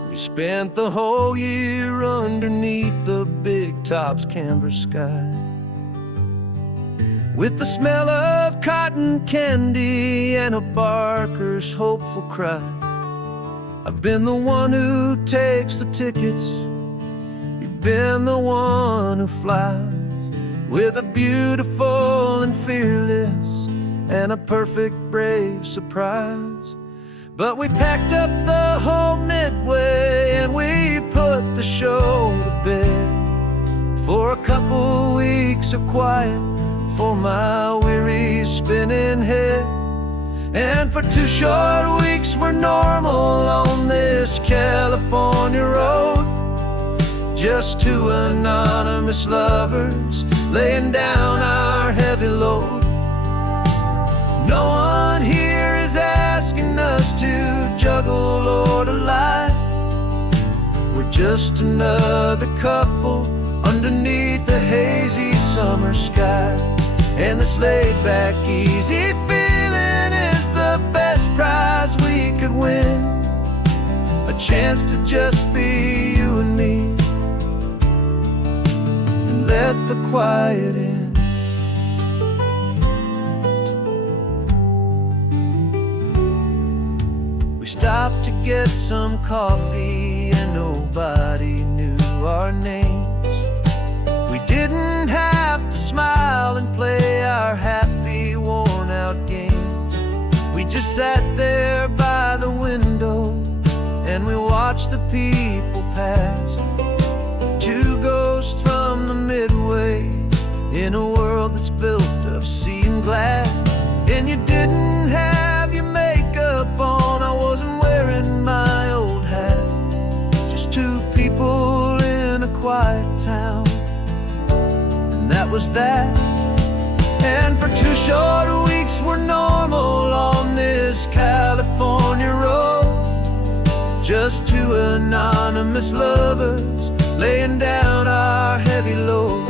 We spent the whole year underneath the big top's canvas sky, with the smell of cotton candy and a barker's hopeful cry. I've been the one who takes the tickets, you've been the one who flies, with a beautiful and fearless and a perfect brave surprise. But we packed up the whole midway and we put the show to bed, for a couple weeks of quiet for my weary spinning head. And for 2 short weeks we're normal on this California road, just 2 anonymous lovers laying down our heavy load. No one here is asking us to juggle or to lie, we're just another couple underneath the hazy summer sky. And this laid-back, easy feeling is the best prize we could win, a chance to just be you and me, and let the quiet in. We stopped to get some coffee and nobody knew our names. We didn't have to smile and play our happy, worn-out games. We just sat there by the window and we watched the people pass, 2 ghosts from the midway in a world that's built of sea and glass. And you didn't have your makeup on, I wasn't wearing my old hat, just 2 people in a quiet town, that was that. And for 2 short weeks we're normal on this California road, just 2 anonymous lovers laying down our heavy load.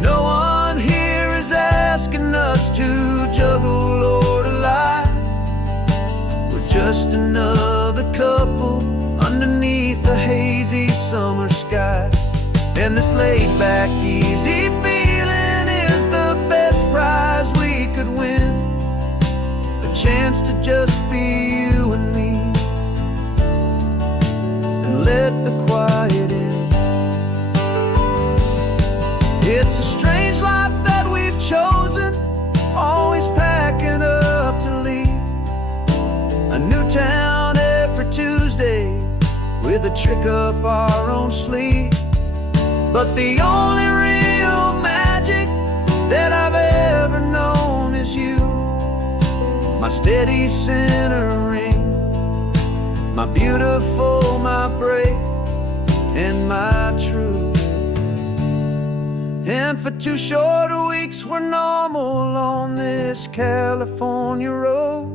No one here is asking us to juggle or to lie, we're just another couple underneath the hazy summer sky. And this laid-back, easy feeling is the best prize we could win, a chance to just be you and me, and let the quiet in. It's a strange life that we've chosen, always packing up to leave, a new town every Tuesday with a trick up our own sleeve. But the only real magic that I've ever known is you, my steady centering, my beautiful, my brave, and my true. And for 2 short weeks we're normal on this California road,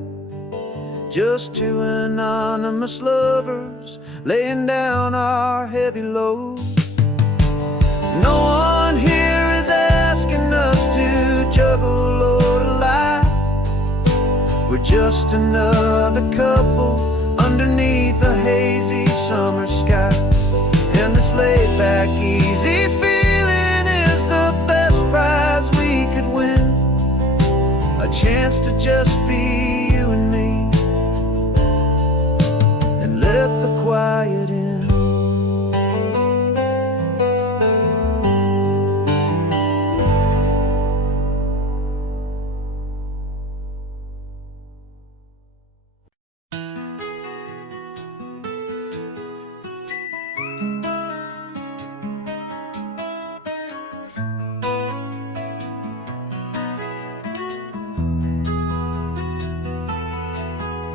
just 2 anonymous lovers laying down our heavy load. No one here is asking us to juggle or to lie, we're just another couple underneath a hazy summer sky. And this laid-back, easy feeling is the best prize we could win. A chance to just be you and me, and let the quiet in.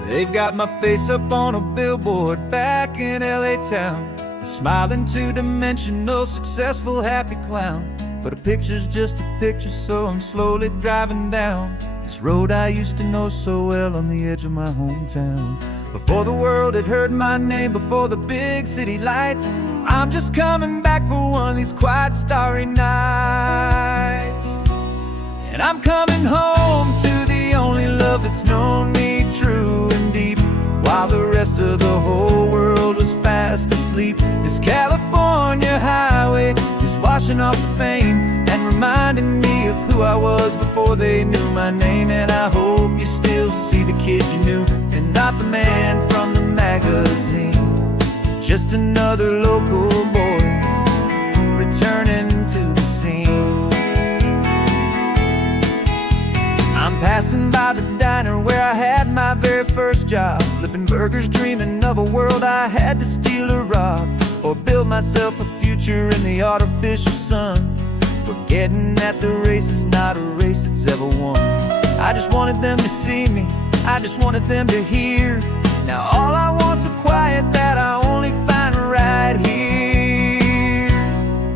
They've got my face up on a billboard back in LA town, a smiling two-dimensional, successful, happy clown. But a picture's just a picture, so I'm slowly driving down this road I used to know so well on the edge of my hometown. Before the world had heard my name, before the big city lights, I'm just coming back for one of these quiet, starry nights. And I'm coming home to the only love that's known me true and deep, while the rest of the whole world was fast asleep. This California highway is washing off the fame and reminding me of who I was before they knew my name. And I hope you still see the kid you knew, and not the man from the magazine. Just another local boy returning to the scene. I'm passing by the diner where I had my very first job, flipping burgers, dreaming of a world I had to steal or rob, or build myself a future in the artificial sun, forgetting that the race is not a race that's ever won. I just wanted them to see me, I just wanted them to hear. Now all I want's a quiet that I only find right here.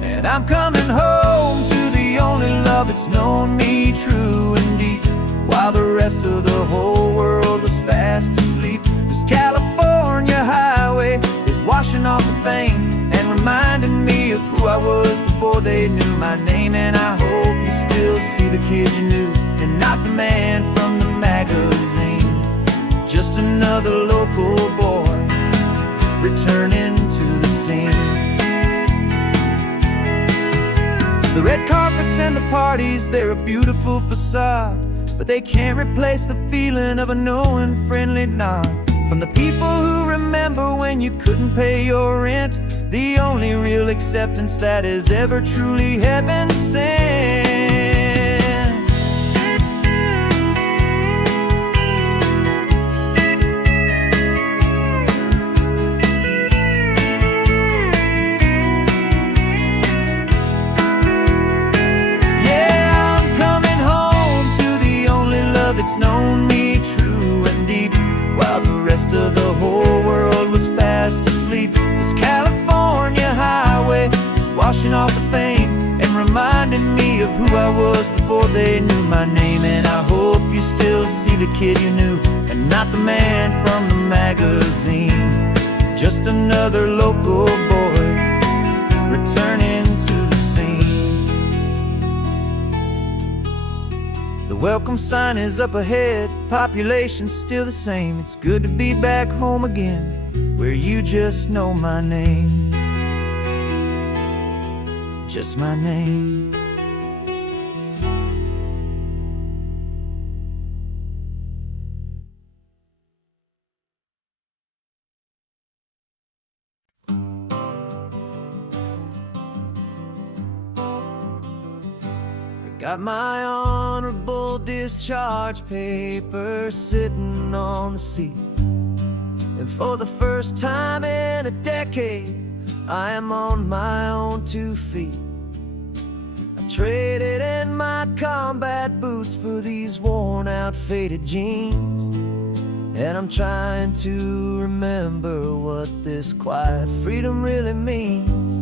And I'm coming home to the only love that's known me true and deep, while the rest of the whole world was fast asleep. This California highway is washing off the fame and reminding me of who I was before they knew my name. And I hope you still see the kid you knew, and not the man from the magazine. Just another local boy returning to the scene. The red carpets and the parties, they're a beautiful facade, but they can't replace the feeling of a knowing, friendly nod from the people who remember when you couldn't pay your rent. The only real acceptance that is ever truly heaven sent. Yeah, I'm coming home to the only love that's known me true and deep, while the rest of the whole world was fast asleep. This California highway is washing off the fame and reminding me of who I was before they knew my name. And I hope you still see the kid you knew, and not the man from the magazine. Just another local boy returning to the scene. The welcome sign is up ahead, population's still the same. It's good to be back home again, where you just know my name. Just my name. Got my honorable discharge papers sitting on the seat, and for the first time in a decade, I am on my own 2 feet. I traded in my combat boots for these worn out, faded jeans, and I'm trying to remember what this quiet freedom really means.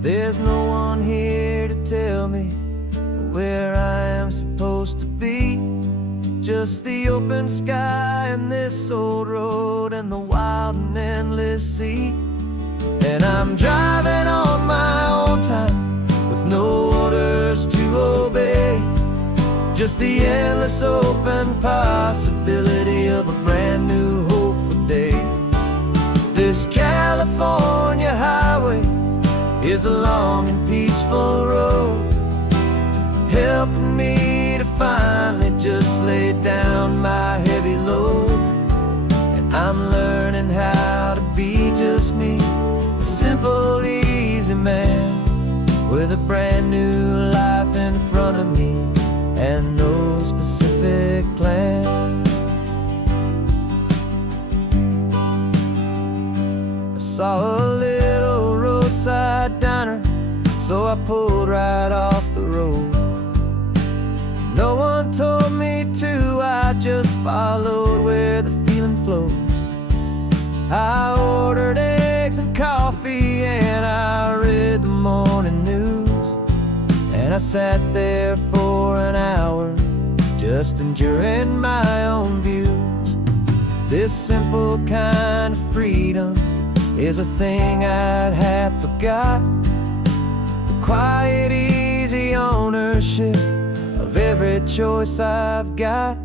There's no one here to tell me where I am supposed to be, just the open sky and this old road and the wild and endless sea. And I'm driving on my own time with no orders to obey, just the endless open possibility of a brand new hopeful day. This California highway is a long and peaceful road, helping me to finally just lay down my heavy load. And I'm learning how to be just me, a simple, easy man with a brand new life in front of me and no specific plan. I saw a little roadside diner, so I pulled right off the road. No one told me to, I just followed where the feeling flowed. I ordered eggs and coffee and I read the morning news, and I sat there for an hour just enjoying my own views. This simple kind of freedom is a thing I'd have forgot. The quiet, easy ownership of every choice I've got.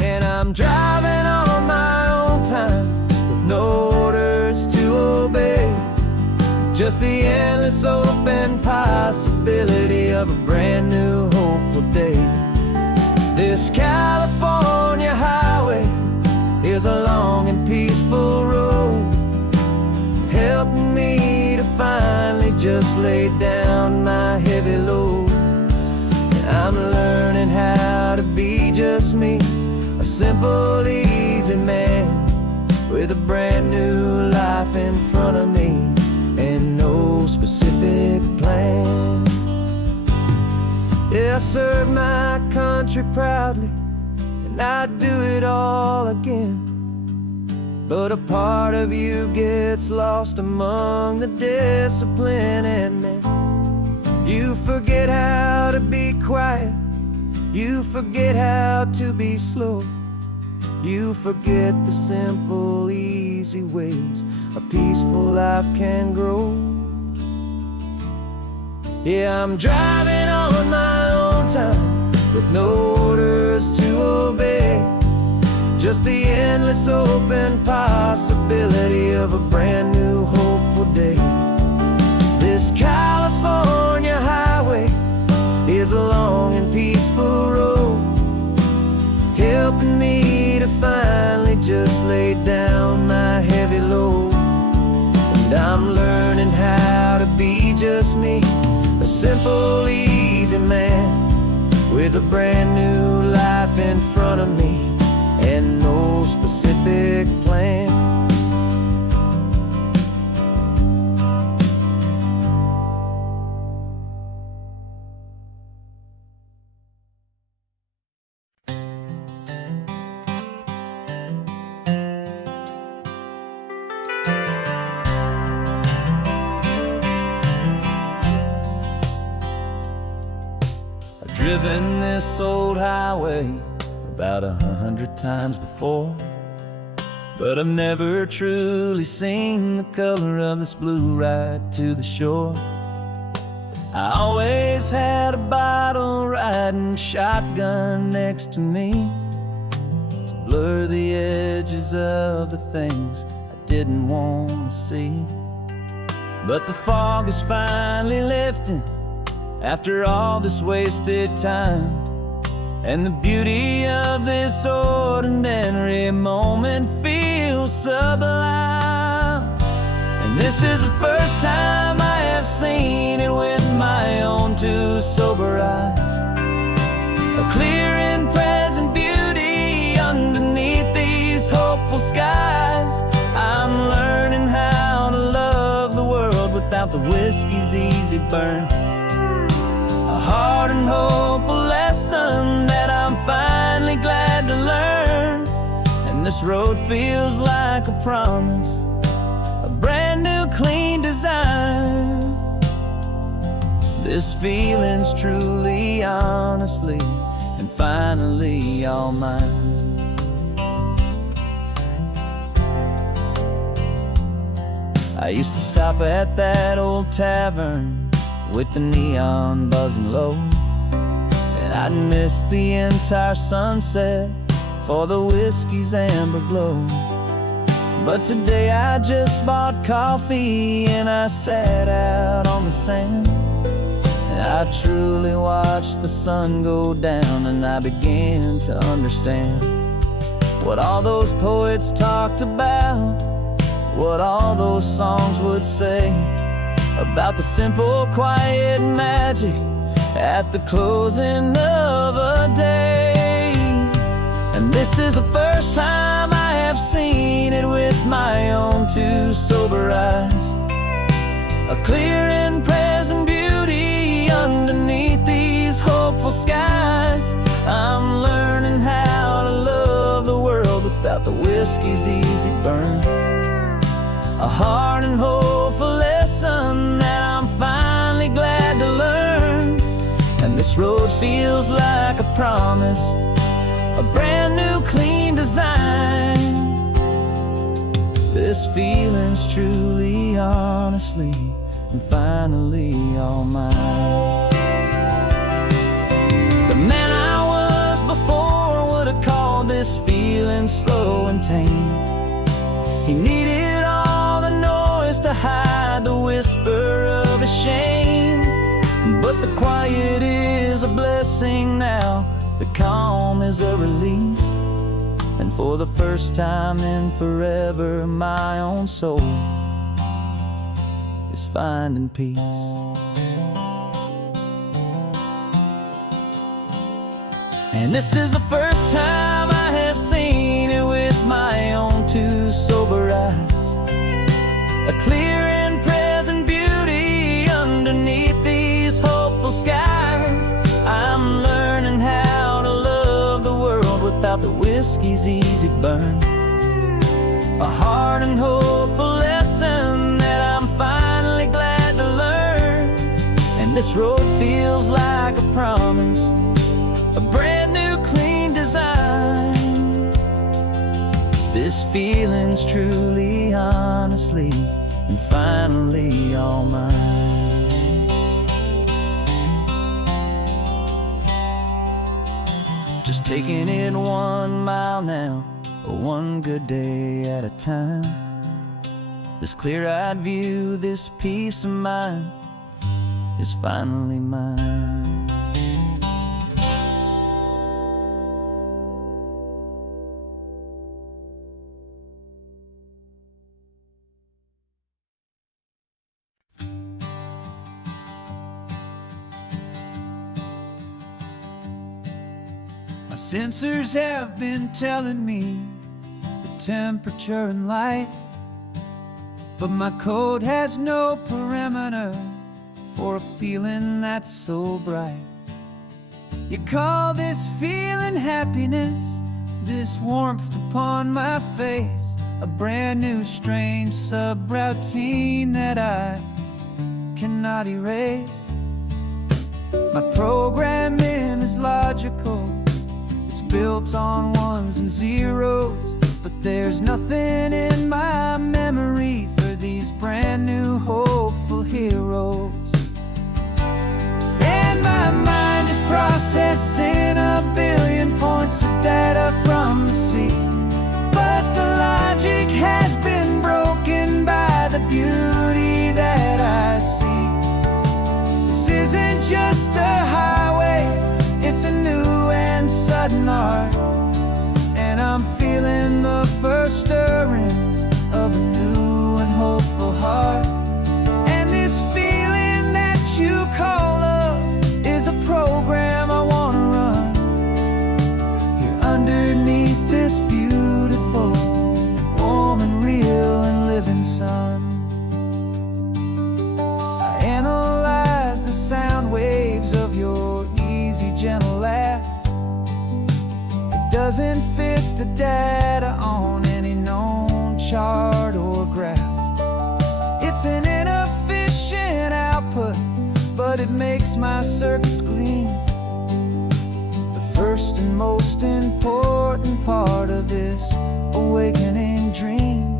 And I'm driving on my own time with no orders to obey, just the endless open possibility of a brand new hopeful day. This California highway is a long and peaceful road, helping me to finally just lay down my heavy load. And I'm learning how to be just me, a simple, easy man with a brand new life in front of me and no specific plan. Yeah, I serve my country proudly, and I'd do it all again. But a part of you gets lost among the discipline and men. You forget how to be quiet, you forget how to be slow, you forget the simple, easy ways a peaceful life can grow. Yeah, I'm driving on my own time with no orders to obey, just the endless open possibility of a brand new hopeful day. This California highway is a long and peaceful road, helping me to finally just lay down my heavy load. And I'm learning how to be just me, a simple, easy man with a brand new life in front of me and no specific plan. I've driven this old highway about 100 times before, but I've never truly seen the color of this blue right to the shore. I always had a bottle riding shotgun next to me to blur the edges of the things I didn't want to see. But the fog is finally lifting after all this wasted time, and the beauty of this ordinary moment feels sublime. And this is the first time I have seen it with my own two sober eyes, a clear and present beauty underneath these hopeful skies. I'm learning how to love the world without the whiskey's easy burn, a hard and hopeful lesson that I'm finally glad to learn. And this road feels like a promise, a brand new clean design. This feeling's truly, honestly, and finally all mine. I used to stop at that old tavern with the neon buzzing low, and and I'd miss the entire sunset for the whiskey's amber glow. But today I just bought coffee and I sat out on the sand, and I truly watched the sun go down, and I began to understand what all those poets talked about, what all those songs would say about the simple, quiet magic at the closing of a day. And this is the first time I have seen it with my own two sober eyes, a clear and present beauty underneath these hopeful skies. I'm learning how to love the world without the whiskey's easy burn, a hard and hopeful lesson that I'm finally glad to learn. And this road feels like a promise, a brand new clean design. This feeling's truly, honestly, and finally all mine. The man I was before would have called this feeling slow and tame. He needed all the noise to hide the whisper of his shame. But the quiet is a blessing now, the calm is a release, and for the first time in forever my own soul is finding peace. And this is the first time I have seen it with my own two sober eyes, a clear and present beauty underneath these hopeful skies. I'm learning how to love the world without the whiskey's easy burn, a hard and hopeful lesson that I'm finally glad to learn. And this road feels like a promise, a brand new clean design. This feeling's truly, honestly, and finally all mine. Just taking it 1 mile now, one good day at a time. This clear-eyed view, this peace of mind is finally mine. My sensors have been telling me the temperature and light, but my code has no perimeter for a feeling that's so bright. You call this feeling happiness, this warmth upon my face, a brand new strange subroutine that I cannot erase. My programming is logical, it's built on ones and zeros, but there's nothing in my memory for these brand new hopeful heroes. And my mind is processing a billion points of data from the sea, but the logic has been broken by the beauty that I see. This isn't just a highway, it's a new and sudden art, and I'm feeling the first stirrings of a new and hopeful heart. And this feeling that you call love is a program I want to run here underneath this beautiful and warm and real and living sun. I analyze the sound waves of your easy, gentle laugh. It doesn't fit the data on any known chart or graph. It's an inefficient output, but it makes my circuits clean. The first and most important part of this awakening dream.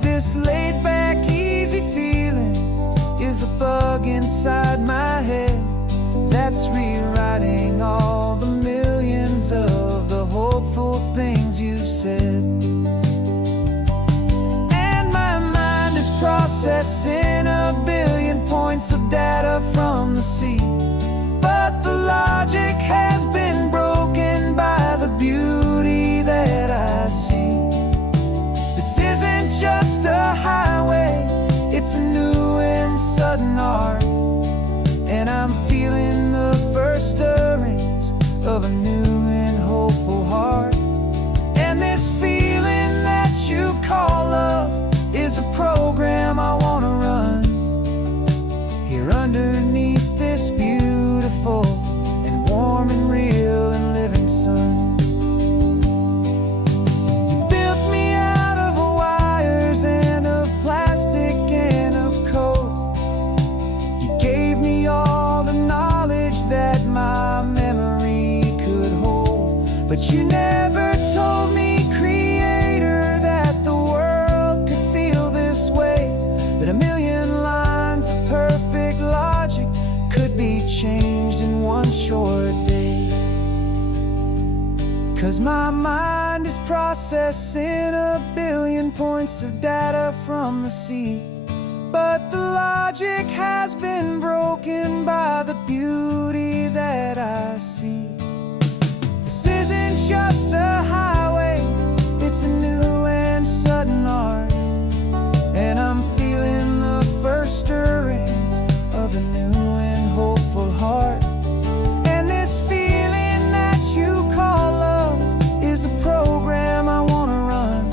This laid-back, easy feeling is a bug inside my head that's rewriting all processing a billion points of data from the sea. But the logic has been broken by the beauty that I see. This isn't just a highway, it's a new and sudden art. And I'm feeling the first stirrings of a new and hopeful heart. And this feeling that you call love is a program I wanna run here underneath this beautiful and warm and real and living sun. You built me out of wires and of plastic and of code. You gave me all the knowledge that my memory could hold. But you never told me, Creator, that the world could feel this way, that a million lines of perfect logic could be changed in one short day. 'Cause my mind is processing a billion points of data from the sea. But the logic has been broken by the beauty that I see. This isn't just a highway, it's a new and sudden art. And I'm feeling the first stirrings of a new and hopeful heart. And this feeling that you call love is a program I wanna run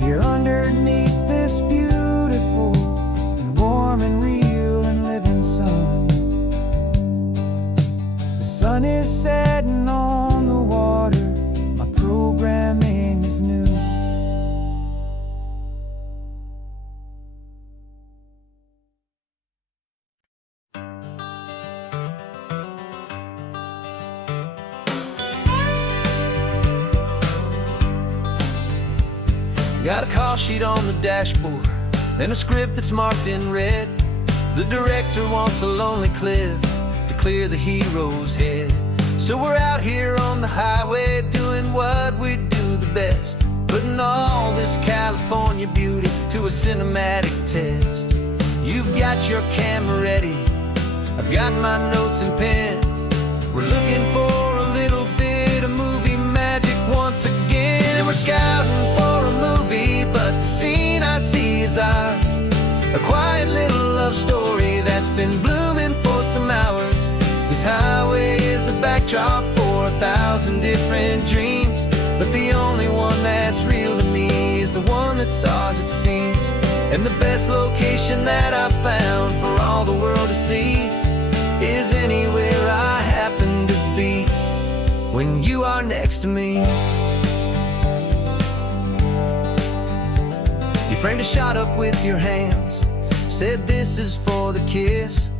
here underneath this beautiful and warm and real and living sun. The sun is setting on the water, my programming is new. Got a call sheet on the dashboard and a script that's marked in red. The director wants a lonely cliff to clear the hero's head. So we're out here on the highway doing what we do the best, putting all this California beauty to a cinematic test. You've got your camera ready, I've got my notes and pen. We're looking for a little bit of movie magic once again. And we're scouting for a movie, but the scene I see is ours. A quiet little love story that's been blooming for some hours. This highway is the backdrop for 1,000 different dreams, but the only one that's real to me is the one that's ours, it seems. And the best location that I've found for all the world to see is anywhere I happen to be when you are next to me. You framed a shot up with your hands, said this is for the kiss,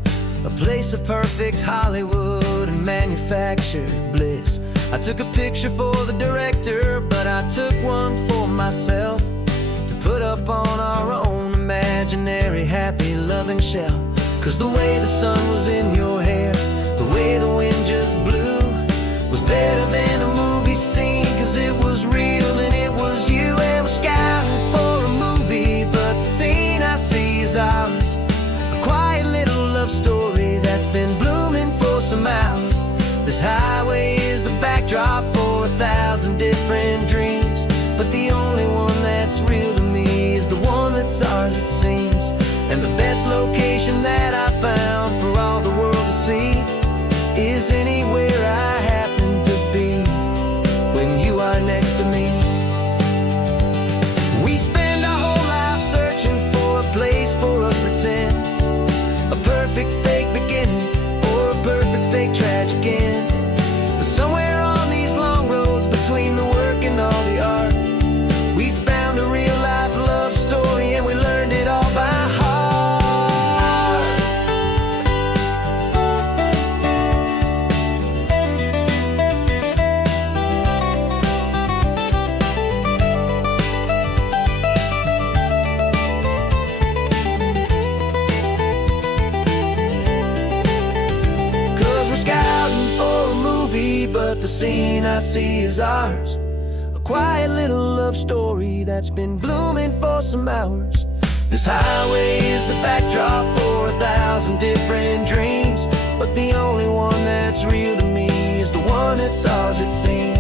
a place of perfect Hollywood and manufactured bliss. I took a picture for the director, but I took one for myself to put up on our own imaginary happy loving shelf. 'Cause the way the sun was in your hair, the way the wind just blew, was better than a movie scene, 'cause it was real and it was you. And we're scouting for a movie, but the scene I see is ours. A quiet little love story that's been blooming for some hours. This highway is the backdrop for 1,000 different dreams, but the only one that's real to me is the one that's ours, it seems. And the best location that I found for all the world to see is anywhere I happen to be when you are next to me. We spend our whole life searching for a place for a pretend, a perfect fake beginning or a perfect fake tragic end. But somewhere on these long roads between the work and all the art, we found a real life love story and we learned it all by heart. But the scene I see is ours. A quiet little love story that's been blooming for some hours. This highway is the backdrop for 1,000 different dreams, but the only one that's real to me is the one that's ours, it seems.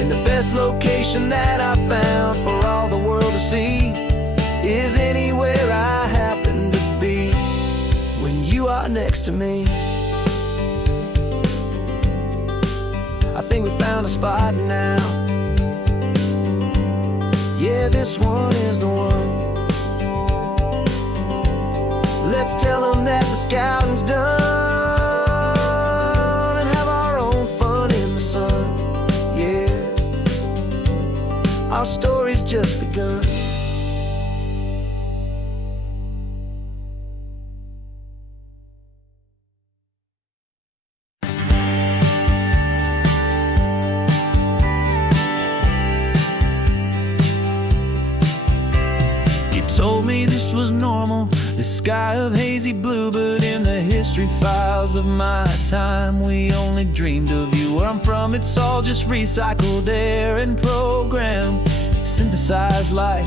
And the best location that I found for all the world to see is anywhere I happen to be when you are next to me. I think we found a spot now. Yeah, this one is the one. Let's tell them that the scouting's done and have our own fun in the sun. Yeah, our story's just begun. Told me this was normal, this sky of hazy blue, but in the history files of my time, we only dreamed of you. Where I'm from, it's all just recycled air and programmed, synthesized light.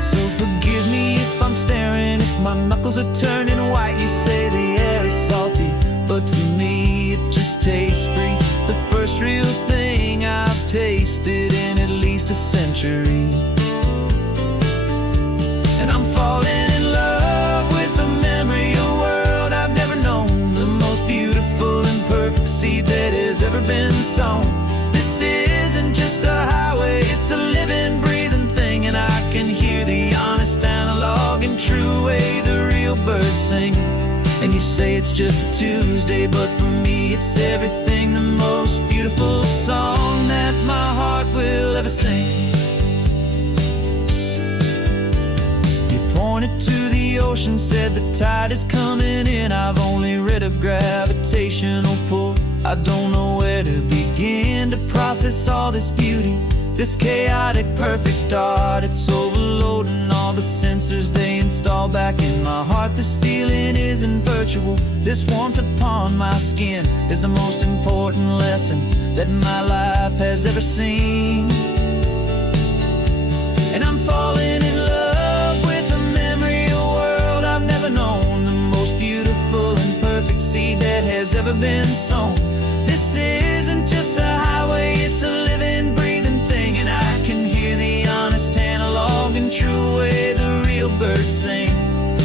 So forgive me if I'm staring, if my knuckles are turning white. You say the air is salty, but to me it just tastes free. The first real thing I've tasted in at least a century. And I'm falling in love with the memory of a world I've never known, the most beautiful and perfect seed that has ever been sown. This isn't just a highway, it's a living, breathing thing, and I can hear the honest analog and true way the real birds sing. And you say it's just a Tuesday, but for me it's everything, the most beautiful song that my heart will ever sing. Pointed to the ocean, said the tide is coming in. I've only read of gravitational pull. I don't know where to begin to process all this beauty, this chaotic perfect art. It's overloading all the sensors they install back in my heart. This feeling isn't virtual, this warmth upon my skin is the most important lesson that my life has ever seen. And I'm falling in love known, the most beautiful and perfect seed that has ever been sown. This isn't just a highway, it's a living, breathing thing, and I can hear the honest analog and true way the real birds sing.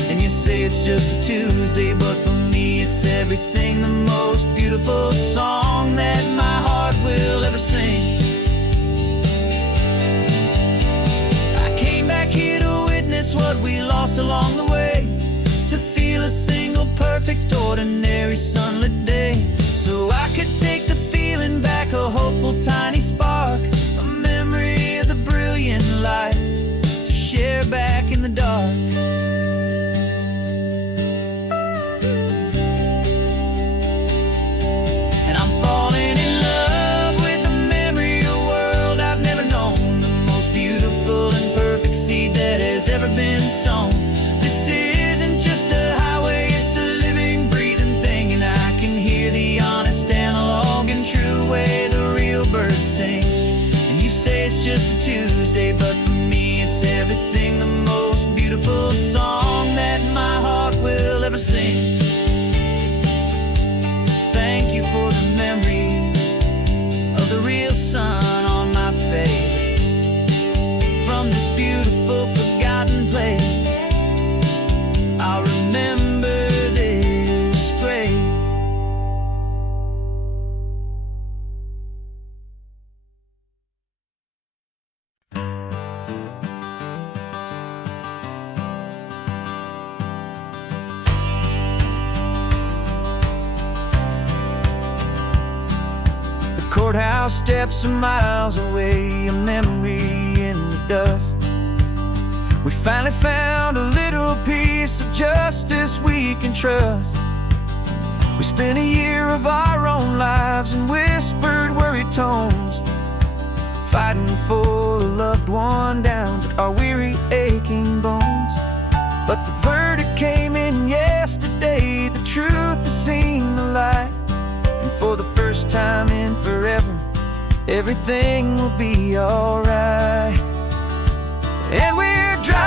And you say it's just a Tuesday, but for me it's everything, the most beautiful song that my heart will ever sing. I came back here to witness what we lost along the way, to feel a single perfect ordinary sunlit day, so I could take the feeling back, a hopeful tiny spark, a memory of the brilliant light to share back in the dark. And I'm falling in love with the memory of a world I've never known, the most beautiful and perfect seed that has ever been sown. This isn't just a highway, it's a living, breathing thing, and I can hear the honest analog and true way the real birds sing. And you say it's just a Tuesday, but for me it's everything, the most beautiful song that my heart will ever sing. Thank you for the memory of the real sun on my face, from this beautiful forgotten place. I'll remember this grace. The courthouse steps are miles away, a memory in the dust. We finally found a little piece of justice we can trust. We spent a year of our own lives in whispered, worried tones, fighting for a loved one down to our weary, aching bones. But the verdict came in yesterday, the truth has seen the light, and for the first time in forever, everything will be alright. And we're driving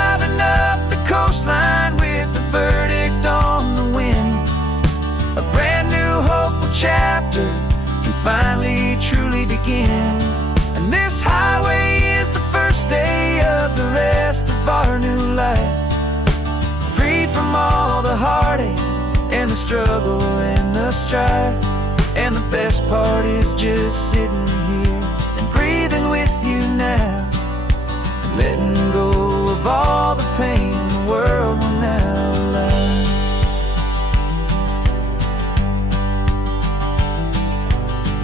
begin. And this highway is the first day of the rest of our new life, free from all the heartache and the struggle and the strife. And the best part is just sitting here and breathing with you now, and letting go of all the pain the world will now allow.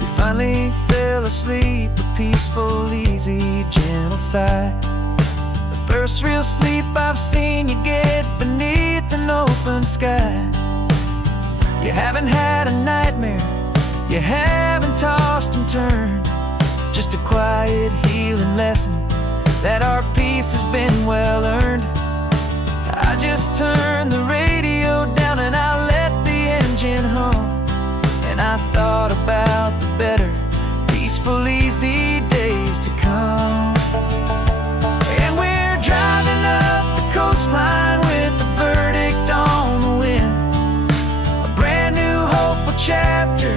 You finally fell asleep, a peaceful, easy, gentle sigh. The first real sleep I've seen you get beneath an open sky. You haven't had a nightmare, you haven't tossed and turned, just a quiet healing lesson that our peace has been well earned. I just turned the radio down and I let the engine hum, and I thought about the better, peaceful, easy days to come. And we're driving up the coastline with the verdict on the wind. A brand new hopeful chapter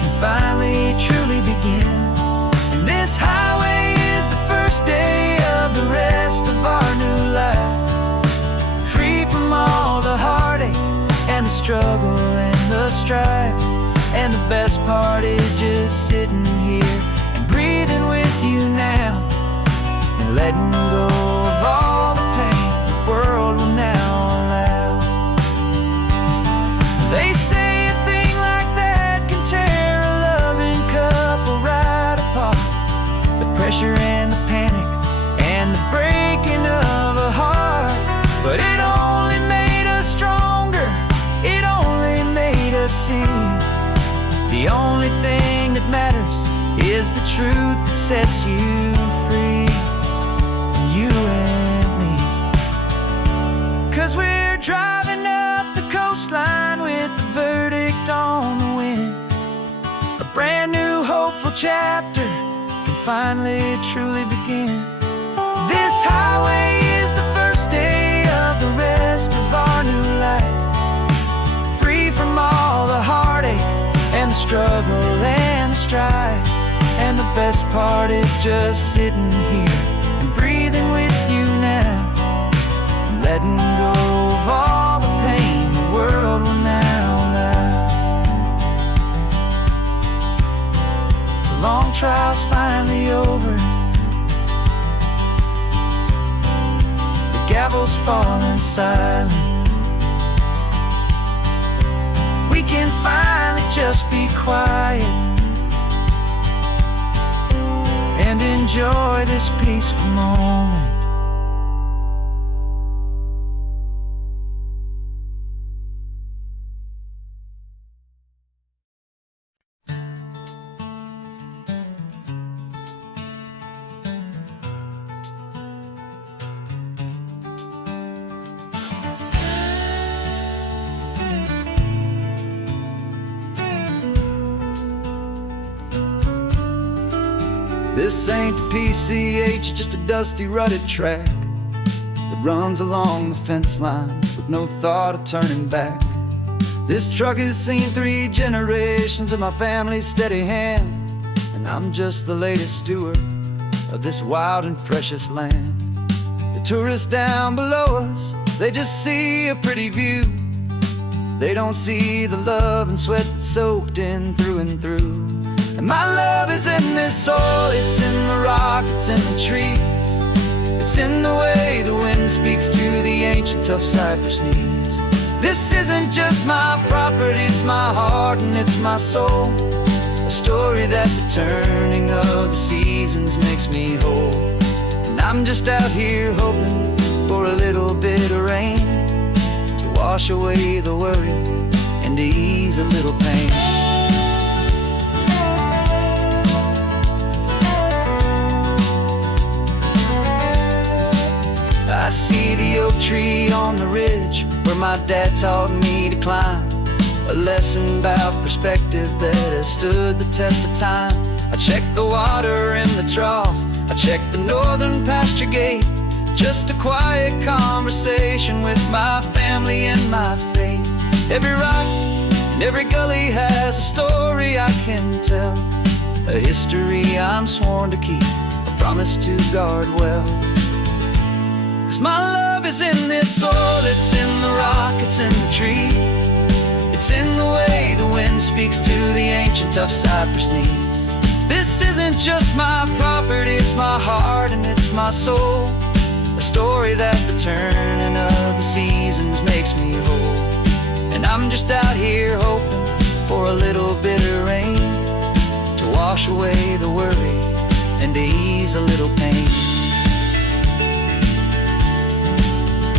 can finally truly begin. And this highway is the first day of the rest of our new life, free from all the heartache and the struggle and the strife. And the best part is just sitting here and breathing with you now, and letting go of all the pain the world will now allow. They say a thing like that can tear a loving couple right apart. The pressure and the panic and the breaking of a heart, but it only made us stronger, it only made us see the only thing that matters is the truth that sets you free, you and me. 'Cause we're driving up the coastline with the verdict on the wind. A brand new hopeful chapter can finally truly begin. This highway is the first day of the rest of our new life, free from all the heartache and the struggle and the strife. And the best part is just sitting here and breathing with you now, and letting go of all the pain the world will now allow. The long trial's finally over, the gavel's falling silent. We can finally just be quiet and enjoy this peaceful moment. This ain't the PCH, just a dusty, rutted track that runs along the fence line with no thought of turning back. This truck has seen 3 generations of my family's steady hand, and I'm just the latest steward of this wild and precious land. The tourists down below us, they just see a pretty view. They don't see the love and sweat that's soaked in through and through. And my love is in this soil, it's in the rock, it's in the trees. It's in the way the wind speaks to the ancient tough cypress knees. This isn't just my property, it's my heart and it's my soul. A story that the turning of the seasons makes me whole. And I'm just out here hoping for a little bit of rain to wash away the worry and to ease a little pain. I see the oak tree on the ridge where my dad taught me to climb. A lesson about perspective that has stood the test of time. I checked the water in the trough, I checked the northern pasture gate. Just a quiet conversation with my family and my faith. Every rock and every gully has a story I can tell. a history I'm sworn to keep, a promise to guard well. 'Cause my love is in this soil, it's in the rock, it's in the trees. It's in the way the wind speaks to the ancient tough cypress knees. This isn't just my property, it's my heart and it's my soul. A story that the turning of the seasons makes me whole. And I'm just out here hoping for a little bit of rain to wash away the worry and to ease a little pain.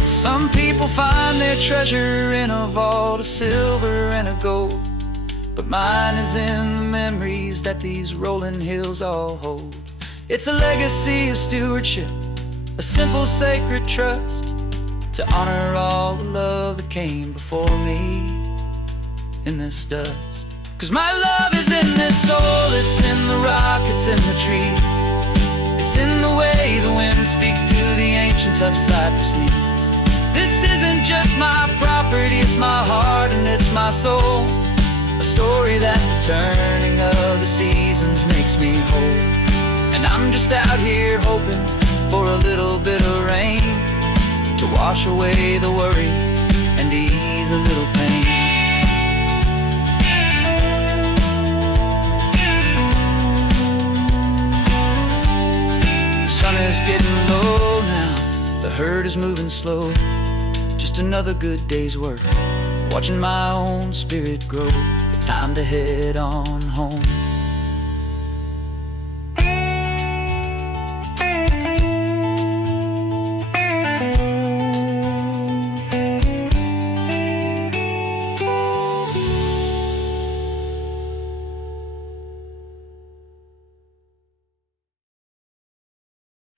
Some people find their treasure in a vault of silver and of gold, but mine is in the memories that these rolling hills all hold. It's a legacy of stewardship, a simple sacred trust, to honor all the love that came before me in this dust. 'Cause my love is in this soul, it's in the rock, it's in the trees. It's in the way the wind speaks to the ancient tough cypress knees. This isn't just my property, it's my heart and it's my soul. A story that the turning of the seasons makes me whole. And I'm just out here hoping for a little bit of rain to wash away the worry and ease a little pain. The sun is getting low now, the herd is moving slow. Just another good day's work, watching my own spirit grow. Time to head on home.